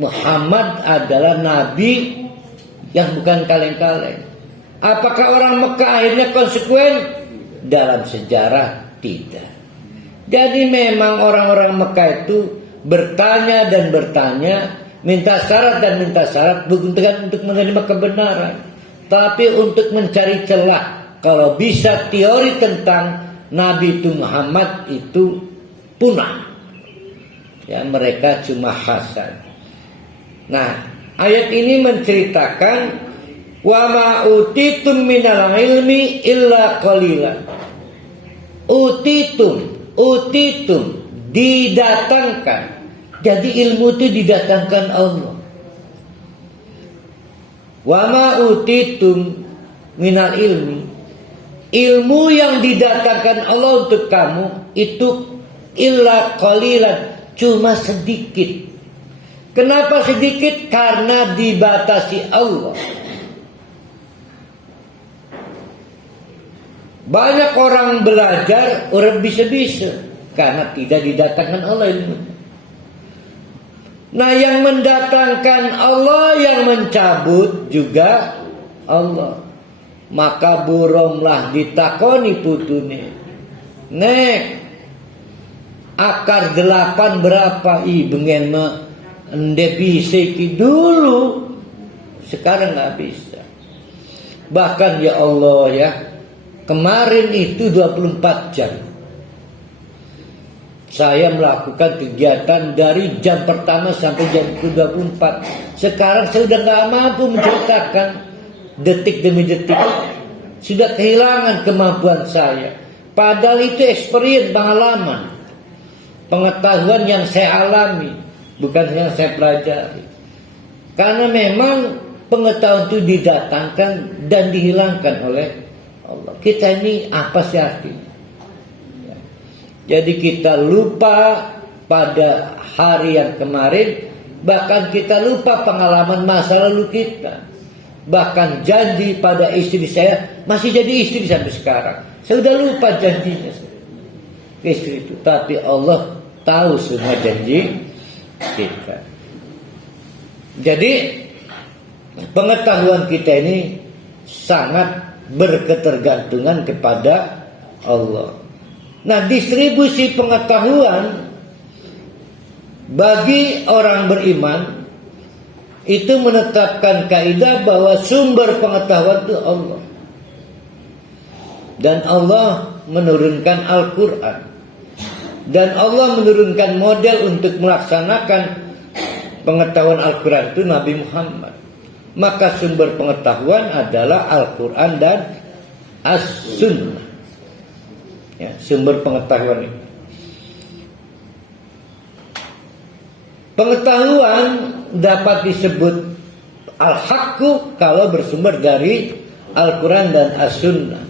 Muhammad adalah Nabi yang bukan kaleng-kaleng. Apakah orang Mekah akhirnya konsekuen? Dalam sejarah tidak. Jadi memang orang-orang Mekah itu bertanya dan bertanya, minta syarat dan minta syarat, bukan untuk menerima kebenaran, tapi untuk mencari celah. Kalau bisa teori tentang Nabi itu Muhammad itu punah, ya mereka cuma hasad. Nah, ayat ini menceritakan wa ma utitum minal ilmi illa qalilan. Utitum didatangkan. Jadi ilmu itu didatangkan Allah. Wa ma utitum minal ilmi, ilmu yang didatangkan Allah untuk kamu itu illa qalilan, cuma sedikit. Kenapa sedikit? Karena dibatasi Allah. Banyak orang belajar, orang bisa-bisa karena tidak didatangkan Allah ilmu. Nah, yang mendatangkan Allah, yang mencabut juga Allah. Maka burunglah ditakoni putune, nek akar 8 berapa? Bengen mah ende bisa dulu, sekarang nggak bisa. Bahkan ya Allah ya, kemarin itu 24 jam saya melakukan kegiatan dari jam pertama sampai jam ke-24. Sekarang saya sudah nggak mampu menceritakan detik demi detik. Sudah kehilangan kemampuan saya. Padahal itu experience, pengalaman, pengetahuan yang saya alami, bukan yang saya pelajari. Karena memang pengetahuan itu didatangkan dan dihilangkan oleh Allah. Kita ini apa sih artinya? Ya. Jadi kita lupa pada hari yang kemarin, bahkan kita lupa pengalaman masa lalu kita. Bahkan janji pada istri saya, masih jadi istri sampai sekarang. Saya sudah lupa janjinya ke istri itu. Tapi Allah tahu semua janji kita. Jadi pengetahuan kita ini sangat berketergantungan kepada Allah. Nah, distribusi pengetahuan bagi orang beriman itu menetapkan kaidah bahwa sumber pengetahuan itu Allah. Dan Allah menurunkan Al-Quran. Dan Allah menurunkan model untuk melaksanakan pengetahuan Al-Quran itu Nabi Muhammad. Maka sumber pengetahuan adalah Al-Quran dan As-Sunnah. Ya, sumber pengetahuan itu. Pengetahuan dapat disebut al-haqqu kalau bersumber dari Al-Quran dan As-Sunnah.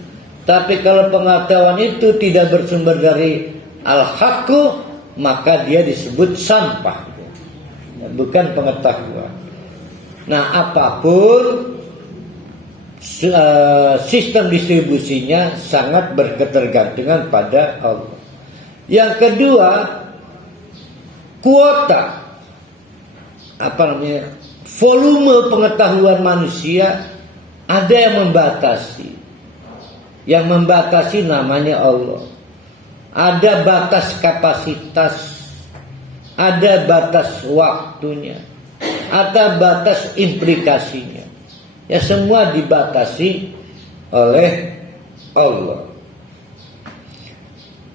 Tapi kalau pengetahuan itu tidak bersumber dari al-haqqu, maka dia disebut sampah, bukan pengetahuan. Nah, apapun sistem distribusinya sangat berketergantungan pada Allah. Yang kedua, kuota, volume pengetahuan manusia ada yang membatasi. Yang membatasi namanya Allah. Ada batas kapasitas, ada batas waktunya, ada batas implikasinya. Ya, semua dibatasi oleh Allah.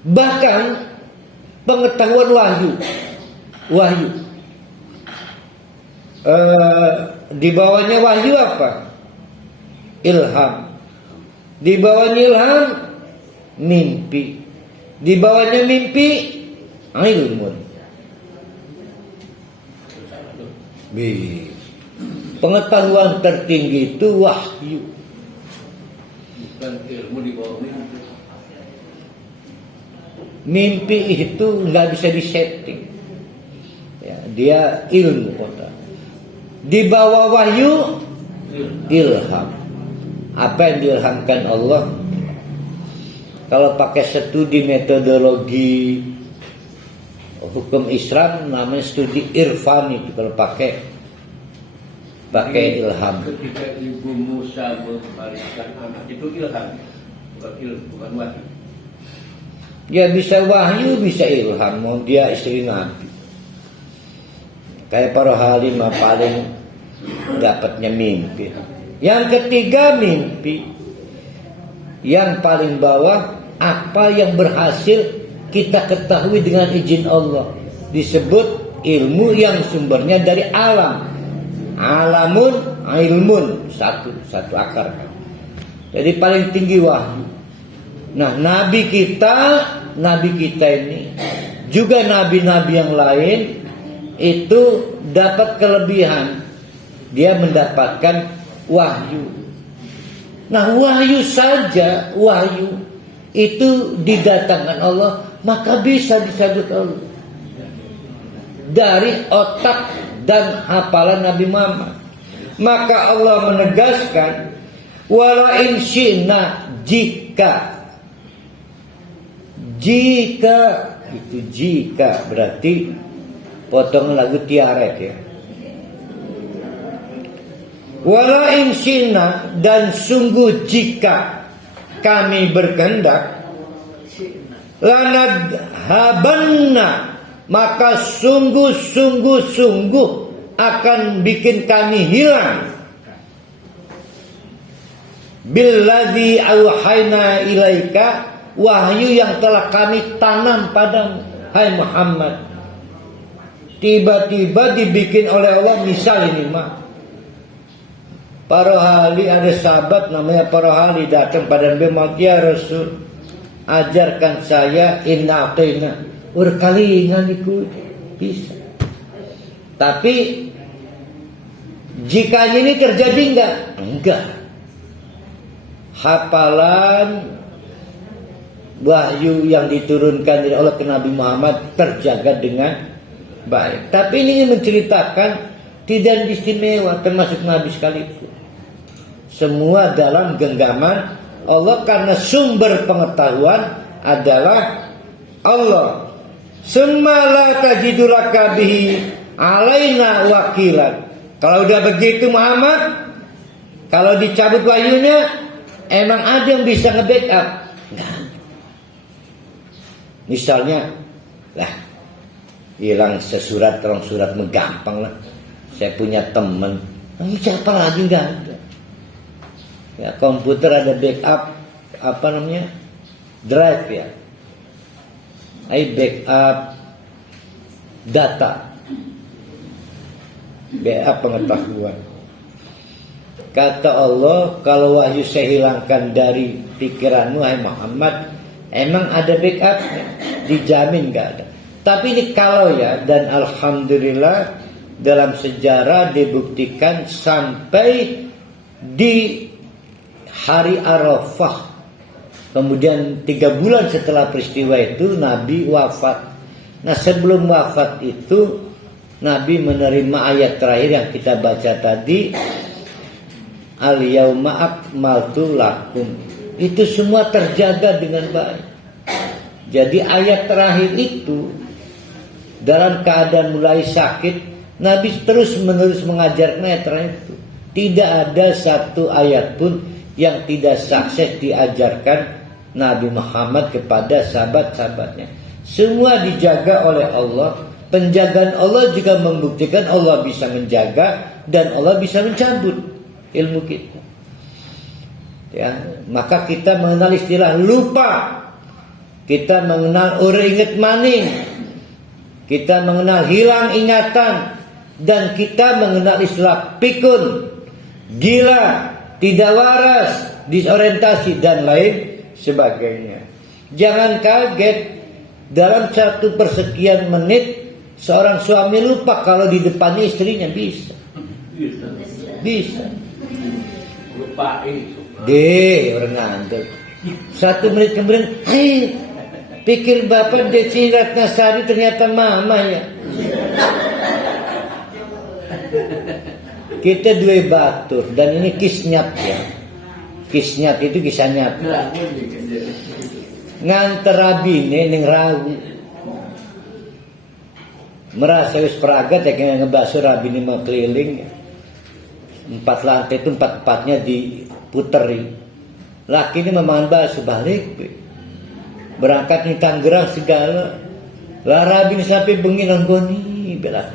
Bahkan pengetahuan wahyu. Di bawahnya wahyu apa? Ilham. Di bawahnya ilham, mimpi. Di bawahnya mimpi, ilmu. Pengetahuan tertinggi itu wahyu. Bukan ilmu di bawah mimpi. Mimpi itu nggak bisa disetting. Ya, dia ilmu kota. Di bawah wahyu, ilham. Apa yang diilhamkan Allah? Kalau pakai studi metodologi hukum Islam namanya studi irfan itu. Kalau pakai pakai ilham. Ketika Ibu Musa membalikkan anak itu ilham, bukan wahyu. Ya bisa wahyu, bisa ilham. Mau dia istri Nabi. Kayak para halimah paling dapatnya mimpi. Yang ketiga mimpi. Yang paling bawah apa yang berhasil kita ketahui dengan izin Allah. Disebut ilmu yang sumbernya dari alam. Alamun, ilmun, satu akar. Jadi paling tinggi wahyu. Nah, nabi kita ini juga nabi-nabi yang lain itu dapat kelebihan. Dia mendapatkan wahyu. Nah, wahyu saja, wahyu itu didatangkan Allah, maka bisa disebut Allah dari otak dan hafalan Nabi Muhammad. Maka Allah menegaskan, wala in syi'na, jika itu jika berarti potongan lagu tiarek ya. Wala in syi'na, dan sungguh jika kami berkehendak, lanadhabanna, maka sungguh akan bikin kami hilang billadzi auhayna ilaika, wahyu yang telah kami tanam padamu hai Muhammad. Tiba-tiba dibikin oleh Allah. Misal ini mah para hali, ada sahabat namanya para hali datang pada Nabi Muhammad, ya Rasul, ajarkan saya inna atina. Urkalingan ikut bisa. Tapi jika ini terjadi enggak. Hafalan wahyu yang diturunkan dari Allah ke Nabi Muhammad terjaga dengan baik. Tapi ini menceritakan tidak istimewa termasuk Nabi sekalipun. Semua dalam genggaman Allah karena sumber pengetahuan adalah Allah. Summa tajidu laka bihi alaina wakilan. Kalau udah begitu Muhammad, kalau dicabut wahyunya, emang ada yang bisa nge-backup? Enggak. Misalnya, hilang sesurat, tolong surat menggampang lah. Saya punya teman, siapa lagi enggak ada. Ya, komputer ada backup, drive ya. Backup data, backup pengetahuan. Kata Allah, kalau wahyu saya hilangkan dari pikiranmu hai Muhammad, emang ada backupnya? Dijamin gak ada. Tapi ini kalau ya, dan alhamdulillah dalam sejarah dibuktikan sampai di hari Arafah. Kemudian 3 bulan setelah peristiwa itu Nabi wafat. Nah, sebelum wafat itu Nabi menerima ayat terakhir yang kita baca tadi, al-yauma akmaltu lakum. Itu semua terjaga dengan baik. Jadi ayat terakhir itu dalam keadaan mulai sakit, Nabi terus-menerus mengajarkan ayat terakhir itu. Tidak ada satu ayat pun yang tidak sukses diajarkan Nabi Muhammad kepada sahabat-sahabatnya. Semua dijaga oleh Allah. Penjagaan Allah juga membuktikan Allah bisa menjaga dan Allah bisa mencabut ilmu kita. Ya, maka kita mengenal istilah lupa. Kita mengenal inget maning. Kita mengenal hilang ingatan. Dan kita mengenal istilah pikun, gila, tidak waras, disorientasi dan lain sebagainya. Jangan kaget dalam 1 persekian menit seorang suami lupa kalau di depannya istrinya. Bisa. Lupain. Orang ngantuk. 1 menit kemudian, pikir bapak Desi Ratnasari ternyata mama ya. Kita dua batur dan ini kisnyat ya. Kisnyat itu kisah nyata. Nganter rabine ning rawu. Merasa wis peragat ya kena ngebaso rabine mau keliling. 4 lantai itu 4-4-nya diputeri. Laki ini memangan bakso balik. Berangkat di Tangerang segala. Lah Rabi sampai bengi nanggoni belah.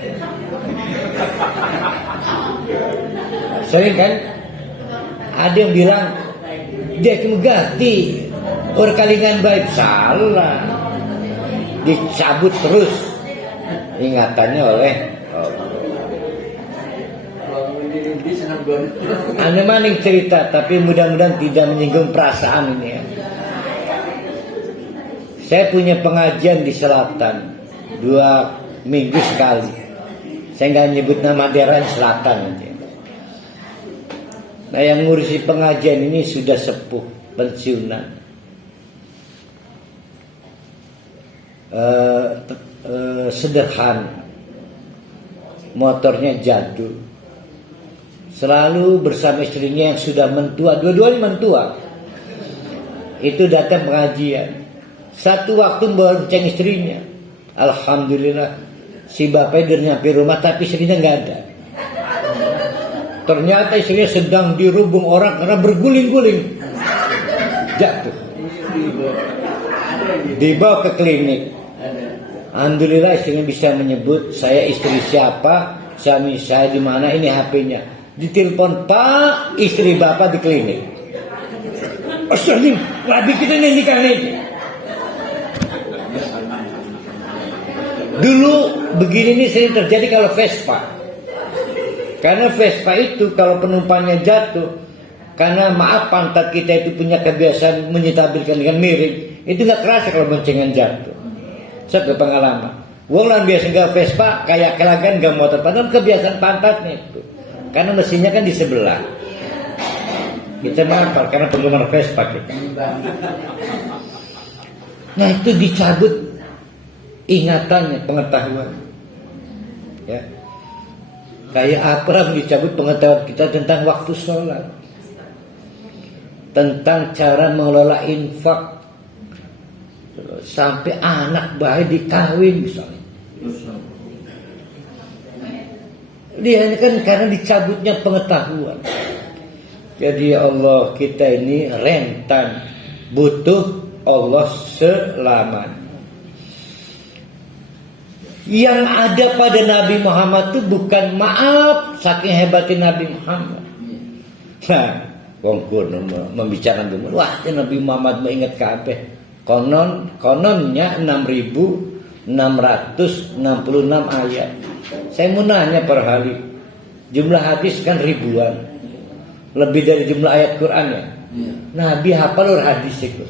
Sering kan? Ada yang bilang dia kemegati orang kalingan baik, salah. Dicabut terus ingatannya oleh Anda maning cerita, tapi mudah-mudahan tidak menyinggung perasaan ini ya. Saya punya pengajian di selatan 2 minggu sekali. Saya nggak nyebut nama daerah selatan aja. Nah yang ngurusi pengajian ini sudah sepuh, pensiunan. Sederhana, motornya jadul, selalu bersama istrinya yang sudah mentua, dua-duanya mentua. Itu datang pengajian. Satu waktu bonceng istrinya, alhamdulillah si bapak udah nyampe rumah tapi istrinya nggak ada. Ternyata istrinya sedang dirubung orang karena berguling-guling, jatuh, dibawa ke klinik. Alhamdulillah istrinya bisa menyebut saya istri siapa, suami saya di mana, ini HP-nya. Ditelepon, Pak, istri bapak di klinik. Astagfirullah, Rabi kita nyanyikan ini. Dulu begini nih sering terjadi kalau Vespa. Karena Vespa itu kalau penumpangnya jatuh, karena maaf pantat kita itu punya kebiasaan menyetabilkan dengan miring, itu nggak kerasa kalau boncengan jatuh. Saya berpengalaman. Wong lan biasa nggak Vespa kayak kelagan nggak motor, padahal kebiasaan pantatnya itu. Karena mesinnya kan di sebelah. Kita mampar karena penggemar Vespa kita. Nah itu dicabut ingatannya, pengetahuan. Ya. Kayak apa dicabut pengetahuan kita tentang waktu sholat, tentang cara mengelola infak, sampai anak bayi dikawin misalnya. Dia kan karena dicabutnya pengetahuan. Jadi ya Allah, kita ini rentan butuh Allah selamanya. Yang ada pada Nabi Muhammad itu bukan maaf saking hebatnya Nabi Muhammad. Nah, wong kuno membicarakan wah Nabi Muhammad mengingat kabeh. Kononnya 6.666 ayat. Saya mau nanya per hari, jumlah hadis kan ribuan, lebih dari jumlah ayat Quran ya. Nabi hafal hadis itu.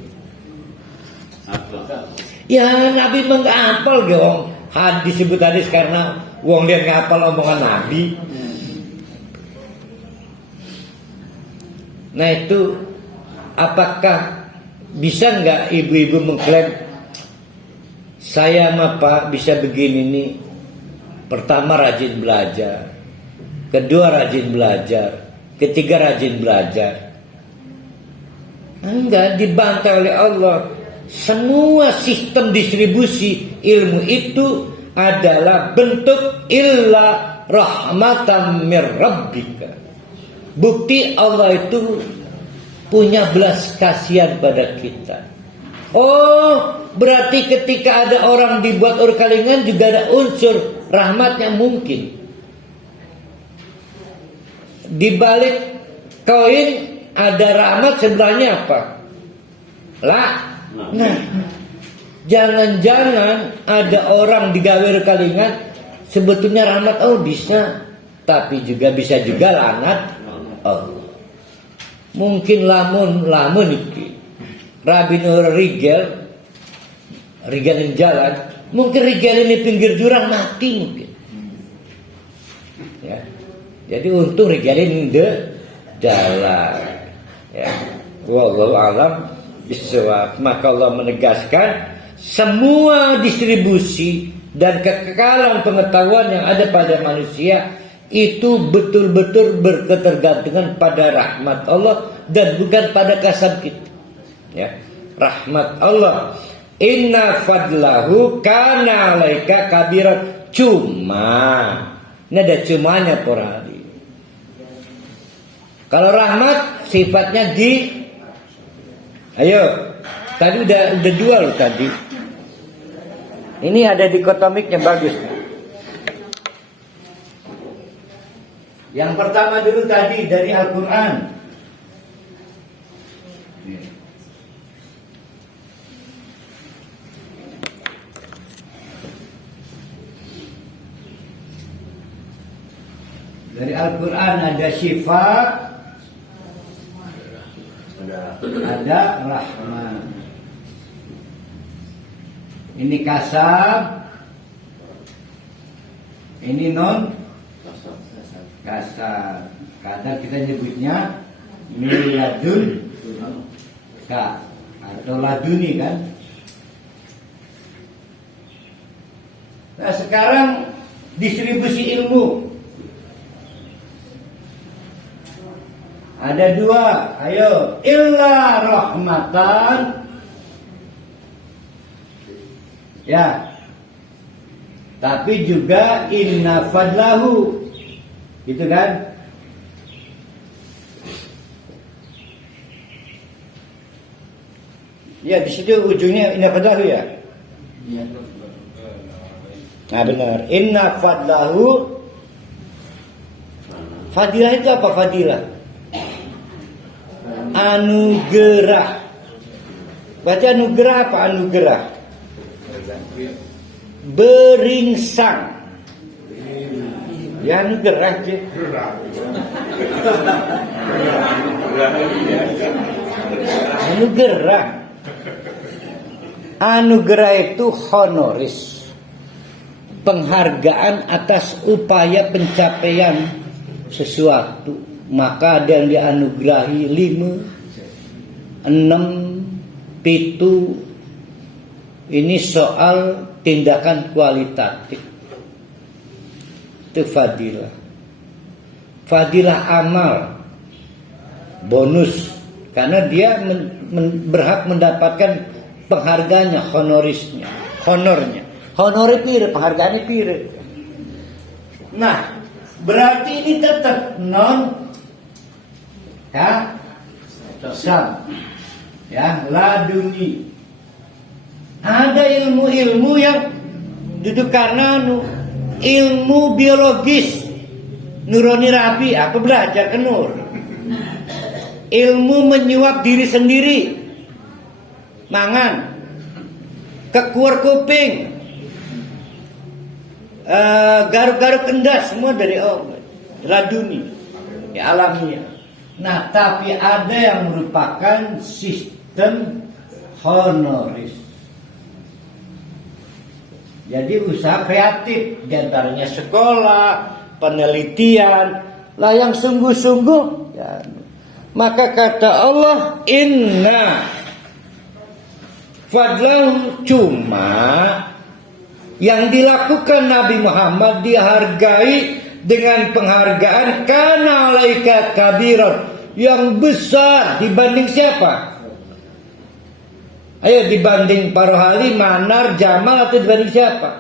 Ya Nabi menghafal dong. Hadis disebut hadis karena wong dia ngapal omongan Nabi. Nah itu apakah bisa nggak ibu-ibu mengklaim saya mah Pak bisa begini nih? Pertama rajin belajar, kedua rajin belajar, ketiga rajin belajar. Enggak, dibantai oleh Allah. Semua sistem distribusi ilmu itu adalah bentuk illa rahmatan mir rabbika. Bukti Allah itu punya belas kasihan pada kita. Oh, berarti ketika ada orang dibuat urkalingan juga ada unsur rahmatnya mungkin. Di balik koin ada rahmat, sebelahnya apa? Lah. Nah, jangan-jangan ada orang digawe urkalingan sebetulnya rahmat Allah bisa, tapi juga bisa juga laknat Allah. Mungkin lamun iki Rabi Nur Rigel yang jalan, mungkin Rigel ini pinggir jurang mati mungkin. Ya. Jadi untung Rigel ini jalan. Ya. Wallahu a'lam bishawab. Maka Allah menegaskan semua distribusi dan kekekalan pengetahuan yang ada pada manusia itu betul-betul berketergantungan pada rahmat Allah dan bukan pada kasab kita. Ya, rahmat Allah. Inna fadlahu kana alaika kabiran. Cuma, ini ada cumanya porali. Kalau rahmat sifatnya ayo, tadi udah dua loh tadi. Ini ada dikotomiknya bagus. Yang pertama dulu tadi dari Al-Quran. Dari Al-Quran ada syifa, ada rahmat. Ini kasab, ini non kasab. Kadang kita nyebutnya miladun ka atau laduni kan. Nah sekarang distribusi ilmu. Ada dua, ayo, illa rahmatan. Ya. Tapi juga inna fadlahu. Gitu kan? Ya, di situ ujungnya inna fadlahu ya. Nah, benar. Inna fadlahu. Fadilah itu apa fadilah? Anugerah. Baca anugerah apa anugerah? Beringsang. Ya anugerah aja. Anugerah. Anugerah itu honoris. Penghargaan atas upaya pencapaian sesuatu. Maka ada yang dianugerahi 5, 6, 7. Ini soal tindakan kualitatif. Itu fadilah. Fadilah amal. Bonus. Karena dia berhak mendapatkan penghargaannya, honorisnya. Honornya. Honor pire, penghargaannya pire. Nah, berarti ini tetap non sam, ya laduni. Ada ilmu-ilmu yang duduk karena ilmu biologis, nurani rapi, aku belajar ke nur. Ilmu menyuap diri sendiri, mangan, kekuar kuping, garuk-garuk kendas, semua dari Allah, laduni, ya alamiah. Nah, tapi ada yang merupakan sistem honoris. Jadi usaha kreatif, diantaranya sekolah, penelitian, lah yang sungguh-sungguh. Ya. Maka kata Allah, inna fadlahu, cuma yang dilakukan Nabi Muhammad dihargai dengan penghargaan kana alaika kabiran, yang besar dibanding siapa? Ayo dibanding Parohali, Manar, Jamal, atau dibanding siapa?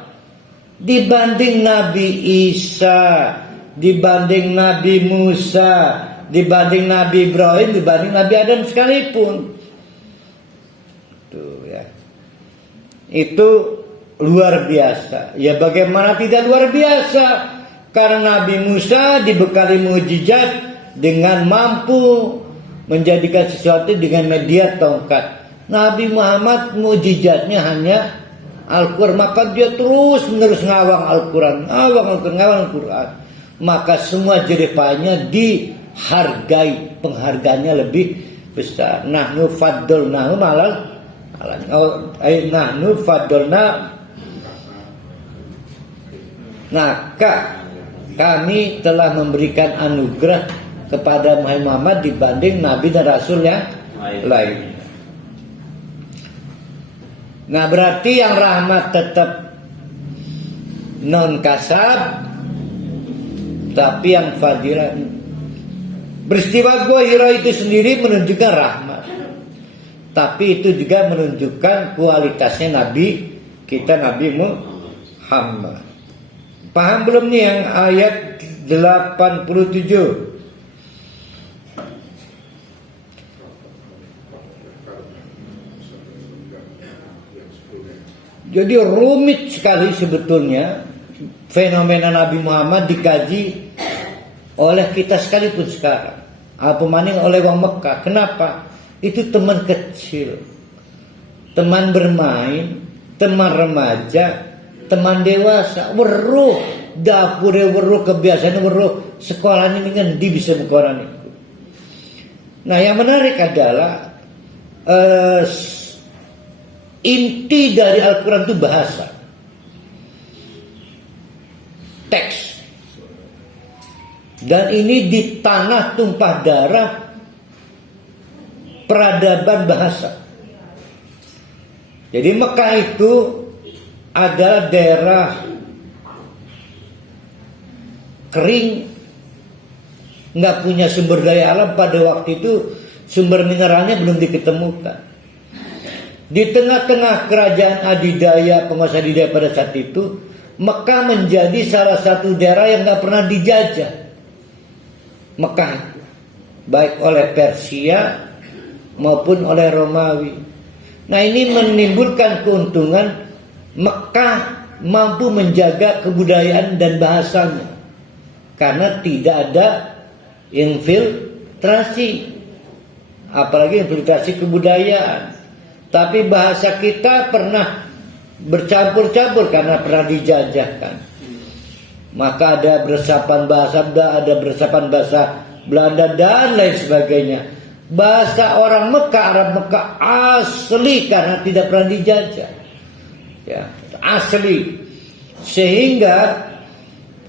Dibanding Nabi Isa, dibanding Nabi Musa, dibanding Nabi Ibrahim, dibanding Nabi Adam sekalipun. Tuh ya. Itu luar biasa. Ya bagaimana tidak luar biasa? Karena Nabi Musa dibekali mukjizat dengan mampu menjadikan sesuatu dengan media tongkat. Nabi Muhammad mukjizatnya hanya Al-Quran. Maka dia terus menerus ngawang Al-Quran, ngawang Al-Quran. Maka semua jeripahnya dihargai, penghargaannya lebih besar. Nahnu faddalnahu malal nahnu faddalna. Maka kami telah memberikan anugerah kepada Muhammad dibanding Nabi dan Rasul yang lain. Nah berarti yang rahmat tetap non kasab, tapi yang fadilah. Peristiwa Gua Hira itu sendiri menunjukkan rahmat, tapi itu juga menunjukkan kualitasnya Nabi kita, Nabi Muhammad. Paham belum nih yang ayat 87? Jadi rumit sekali sebetulnya fenomena Nabi Muhammad dikaji oleh kita sekalipun sekarang. Apa maning oleh orang Mekah. Kenapa? Itu teman kecil, teman bermain, teman remaja, teman dewasa. Weruh dapure, weruh kebiasaan, weruh sekolah ini ngendi bisa Quran itu. Nah, yang menarik adalah inti dari Al-Quran itu bahasa, teks. Dan ini di tanah tumpah darah peradaban bahasa. Jadi Mekah itu adalah daerah kering, nggak punya sumber daya alam pada waktu itu, sumber mineralnya belum diketemukan. Di tengah-tengah kerajaan adidaya, penguasa adidaya pada saat itu, Mekah menjadi salah satu daerah yang nggak pernah dijajah. Mekah itu, baik oleh Persia maupun oleh Romawi. Nah, ini menimbulkan keuntungan Mekah mampu menjaga kebudayaan dan bahasanya karena tidak ada infiltrasi, apalagi infiltrasi kebudayaan. Tapi bahasa kita pernah bercampur-campur karena pernah dijajahkan. Maka ada beresapan bahasa bahasa Belanda dan lain sebagainya. Bahasa orang Mekah, Arab Mekah asli karena tidak pernah dijajah. Ya, asli. Sehingga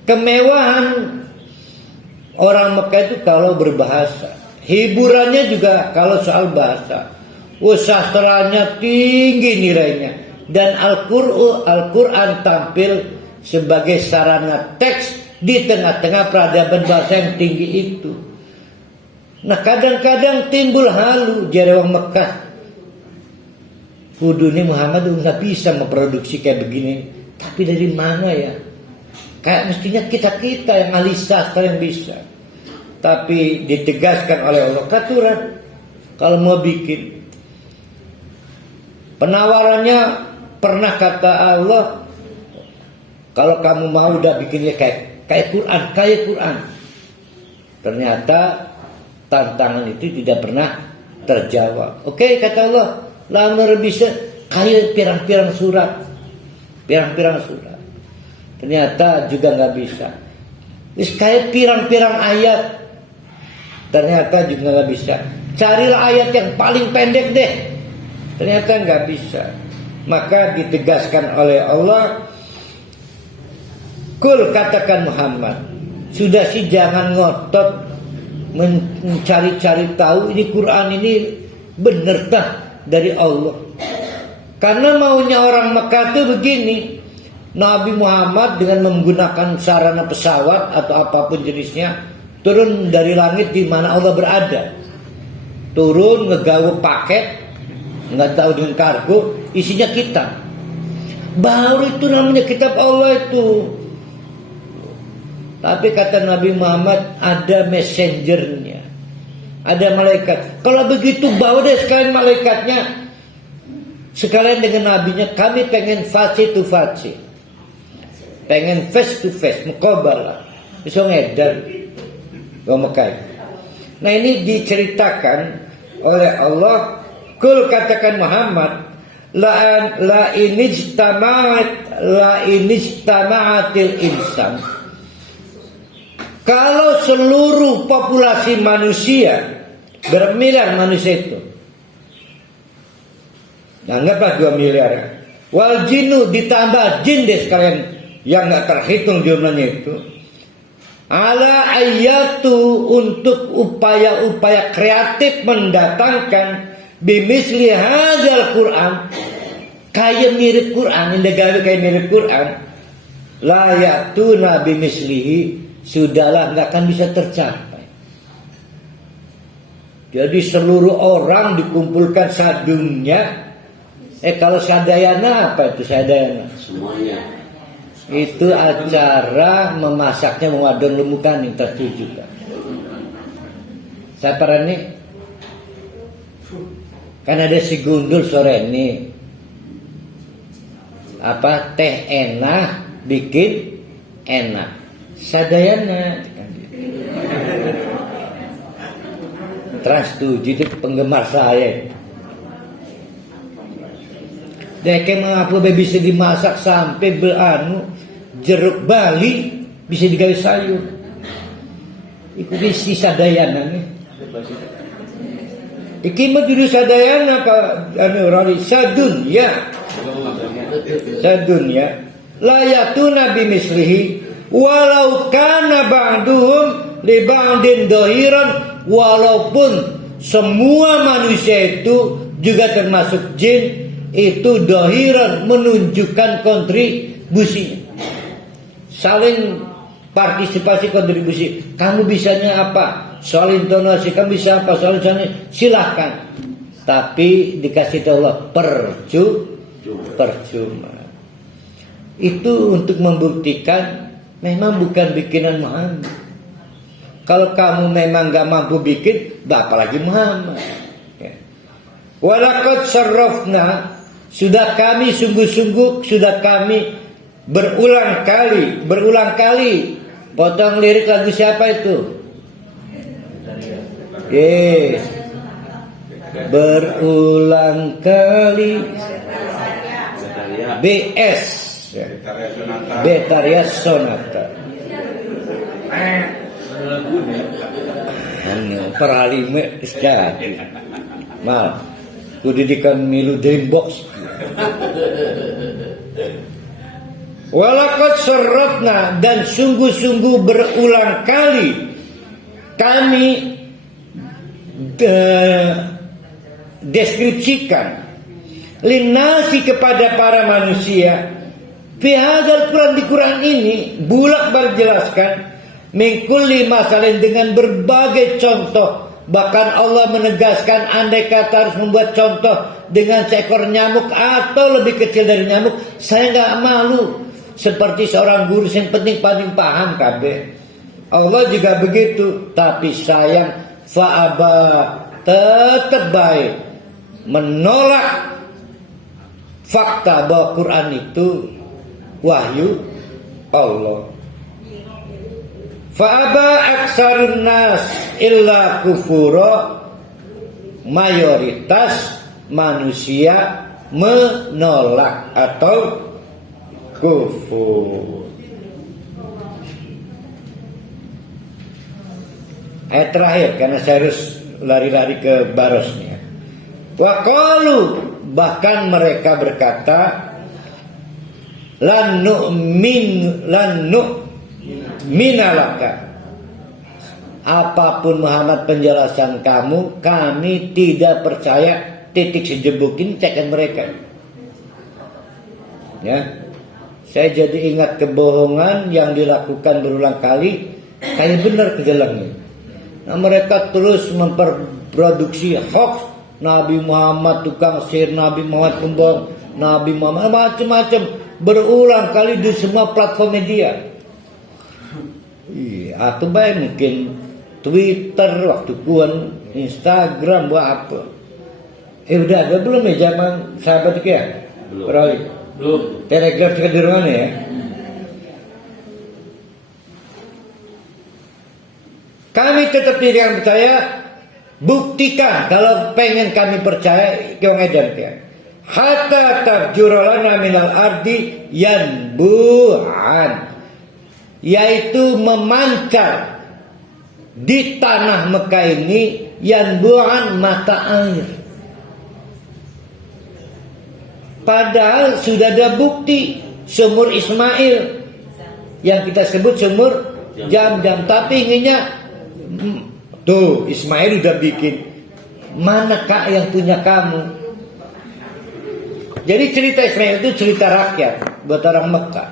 kemewahan orang Mekah itu kalau berbahasa. Hiburannya juga kalau soal bahasa. Sastranya tinggi nilainya. Dan Al-Quran tampil sebagai sarana teks di tengah-tengah peradaban bahasa yang tinggi itu. Nah, kadang-kadang timbul halu dari orang Mekah. Kudu ini Muhammad nggak bisa memproduksi kayak begini. Tapi dari mana ya? Kayak mestinya kita yang ahli sastra yang bisa. Tapi ditegaskan oleh Allah, aturan kalau mau bikin. Penawarannya pernah kata Allah, kalau kamu mau udah bikinnya kayak Quran. Ternyata tantangan itu tidak pernah terjawab. Oke, kata Allah, lamun bisa kayak pirang-pirang surat. Ternyata juga nggak bisa. Wis kayak pirang-pirang ayat. Ternyata juga nggak bisa. Carilah ayat yang paling pendek deh. Ternyata nggak bisa. Maka ditegaskan oleh Allah, Kul, katakan Muhammad, sudah sih jangan ngotot mencari-cari tahu ini Quran ini bener tak dari Allah. Karena maunya orang Mekah itu begini, Nabi Muhammad dengan menggunakan sarana pesawat atau apapun jenisnya turun dari langit di mana Allah berada. Turun ngegawe paket, nggak tahu dengan kargo, isinya kitab. Baru itu namanya kitab Allah itu. Tapi kata Nabi Muhammad ada messengernya, ada malaikat. Kalau begitu bawa deh sekalian malaikatnya, sekalian dengan nabinya. Kami pengen face to face, pengen face to face, muqabalah, bisa ngedar. Nah, ini diceritakan oleh Allah. Kul, katakan Muhammad, la inijtama'atil insan. Kalau seluruh populasi manusia, bermiliar manusia itu, anggaplah 2 miliar, wal jinnu ditambah jin deh sekalian yang nggak terhitung jumlahnya itu, ala ayatu untuk upaya-upaya kreatif mendatangkan bimisli hadzal Quran, kayak mirip Quran, indagawi kayak mirip Quran, la yatuna bimislihi, sudahlah nggak akan bisa tercapai. Jadi seluruh orang dikumpulkan sadungnya. Kalau sadayana apa itu sadayana? Semuanya. Itu acara memasaknya mewadon lemukan yang tertujukan. Siapa ini? Kan ada si gundul sore ini. teh enak bikin enak sadayana. Trans 7 itu penggemar saya. Deke mengapa bisa dimasak sampai jeruk Bali bisa digawe sayur. Iku isi sadayana nih. Iki mah judul sadayana Pak rari sadunya. Sadunya layatuna bimislihi walau kana ba'duhum li ba'din dhahiran, walaupun semua manusia itu juga termasuk jin itu dhahiran menunjukkan kontribusinya, saling partisipasi kontribusi. Kamu bisanya apa? Soal intonasi kamu bisa apa? Soal intonasi silahkan. Tapi dikasih tahu Allah percuma. Itu untuk membuktikan memang bukan bikinan Muhammad. Kalau kamu memang gak mampu bikin, apalagi Muhammad. Walaqad sarrafna, sudah kami sungguh-sungguh, sudah kami berulang kali. Potong lirik lagu siapa itu? Yes. Berulang kali. BS. Betaria Sonata. Peralime sekali. Mal, kudidikan milu dreambox. Walaqad sarrafna, dan sungguh-sungguh berulang kali kami deskripsikan linnasi kepada para manusia fi hadzal Quran, di Quran ini bulak-balik jelaskan min kulli masalin, dengan berbagai contoh. Bahkan Allah menegaskan andai kata harus membuat contoh dengan seekor nyamuk atau lebih kecil dari nyamuk, saya nggak malu. Seperti seorang guru yang penting paling paham kabeh. Allah juga begitu. Tapi sayang fa'aba, tetap baik menolak fakta bahwa Quran itu wahyu Allah. Fa'aba aksarun nas illa kufura, mayoritas manusia menolak atau kufur. Ayat terakhir, karena saya harus lari-lari ke barosnya. Wa qalu, bahkan mereka berkata, lan nu'minalaka, apapun Muhammad penjelasan kamu, kami tidak percaya. Titik sejebukin cekan mereka. Ya, saya jadi ingat kebohongan yang dilakukan berulang kali, kayak benar kejelangnya. Nah, mereka terus memproduksi hoax, Nabi Muhammad tukang sihir, Nabi Muhammad pembohong, Nabi Muhammad macam-macam, berulang kali di semua platform media. Iya, atau baik mungkin Twitter waktu kuan, Instagram buat apa? Udah ada belum ya zaman sahabat itu ya? Belum. Telegram juga di mana ya? Kami tetap tidak percaya. Buktikan kalau pengen kami percaya, kau ngajar ya. Hatta tafjuralana minal ardi yanbu'an, yaitu memancar di tanah Mekah ini yanbu'an, mata air. Padahal sudah ada bukti sumur Ismail yang kita sebut sumur Jam-Jam, tapi inginnya tuh Ismail udah bikin, manakah yang punya kamu? Jadi cerita Ismail itu cerita rakyat buat orang Mekah.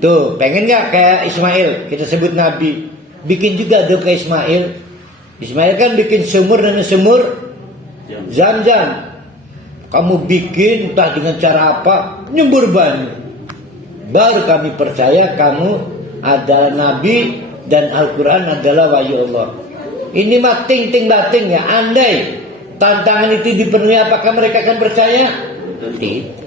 Tuh pengen nggak kayak Ismail, kita sebut Nabi, bikin juga dong kayak Ismail. Ismail kan bikin sumur dan sumur Zam-Zam. Kamu bikin entah dengan cara apa, nyembur banyu. Baru kami percaya kamu adalah Nabi dan Al-Quran adalah wahyu Allah. Ini mah ting-ting bating ya. Andai tantangan itu dipenuhi, apakah mereka akan percaya? Tidak.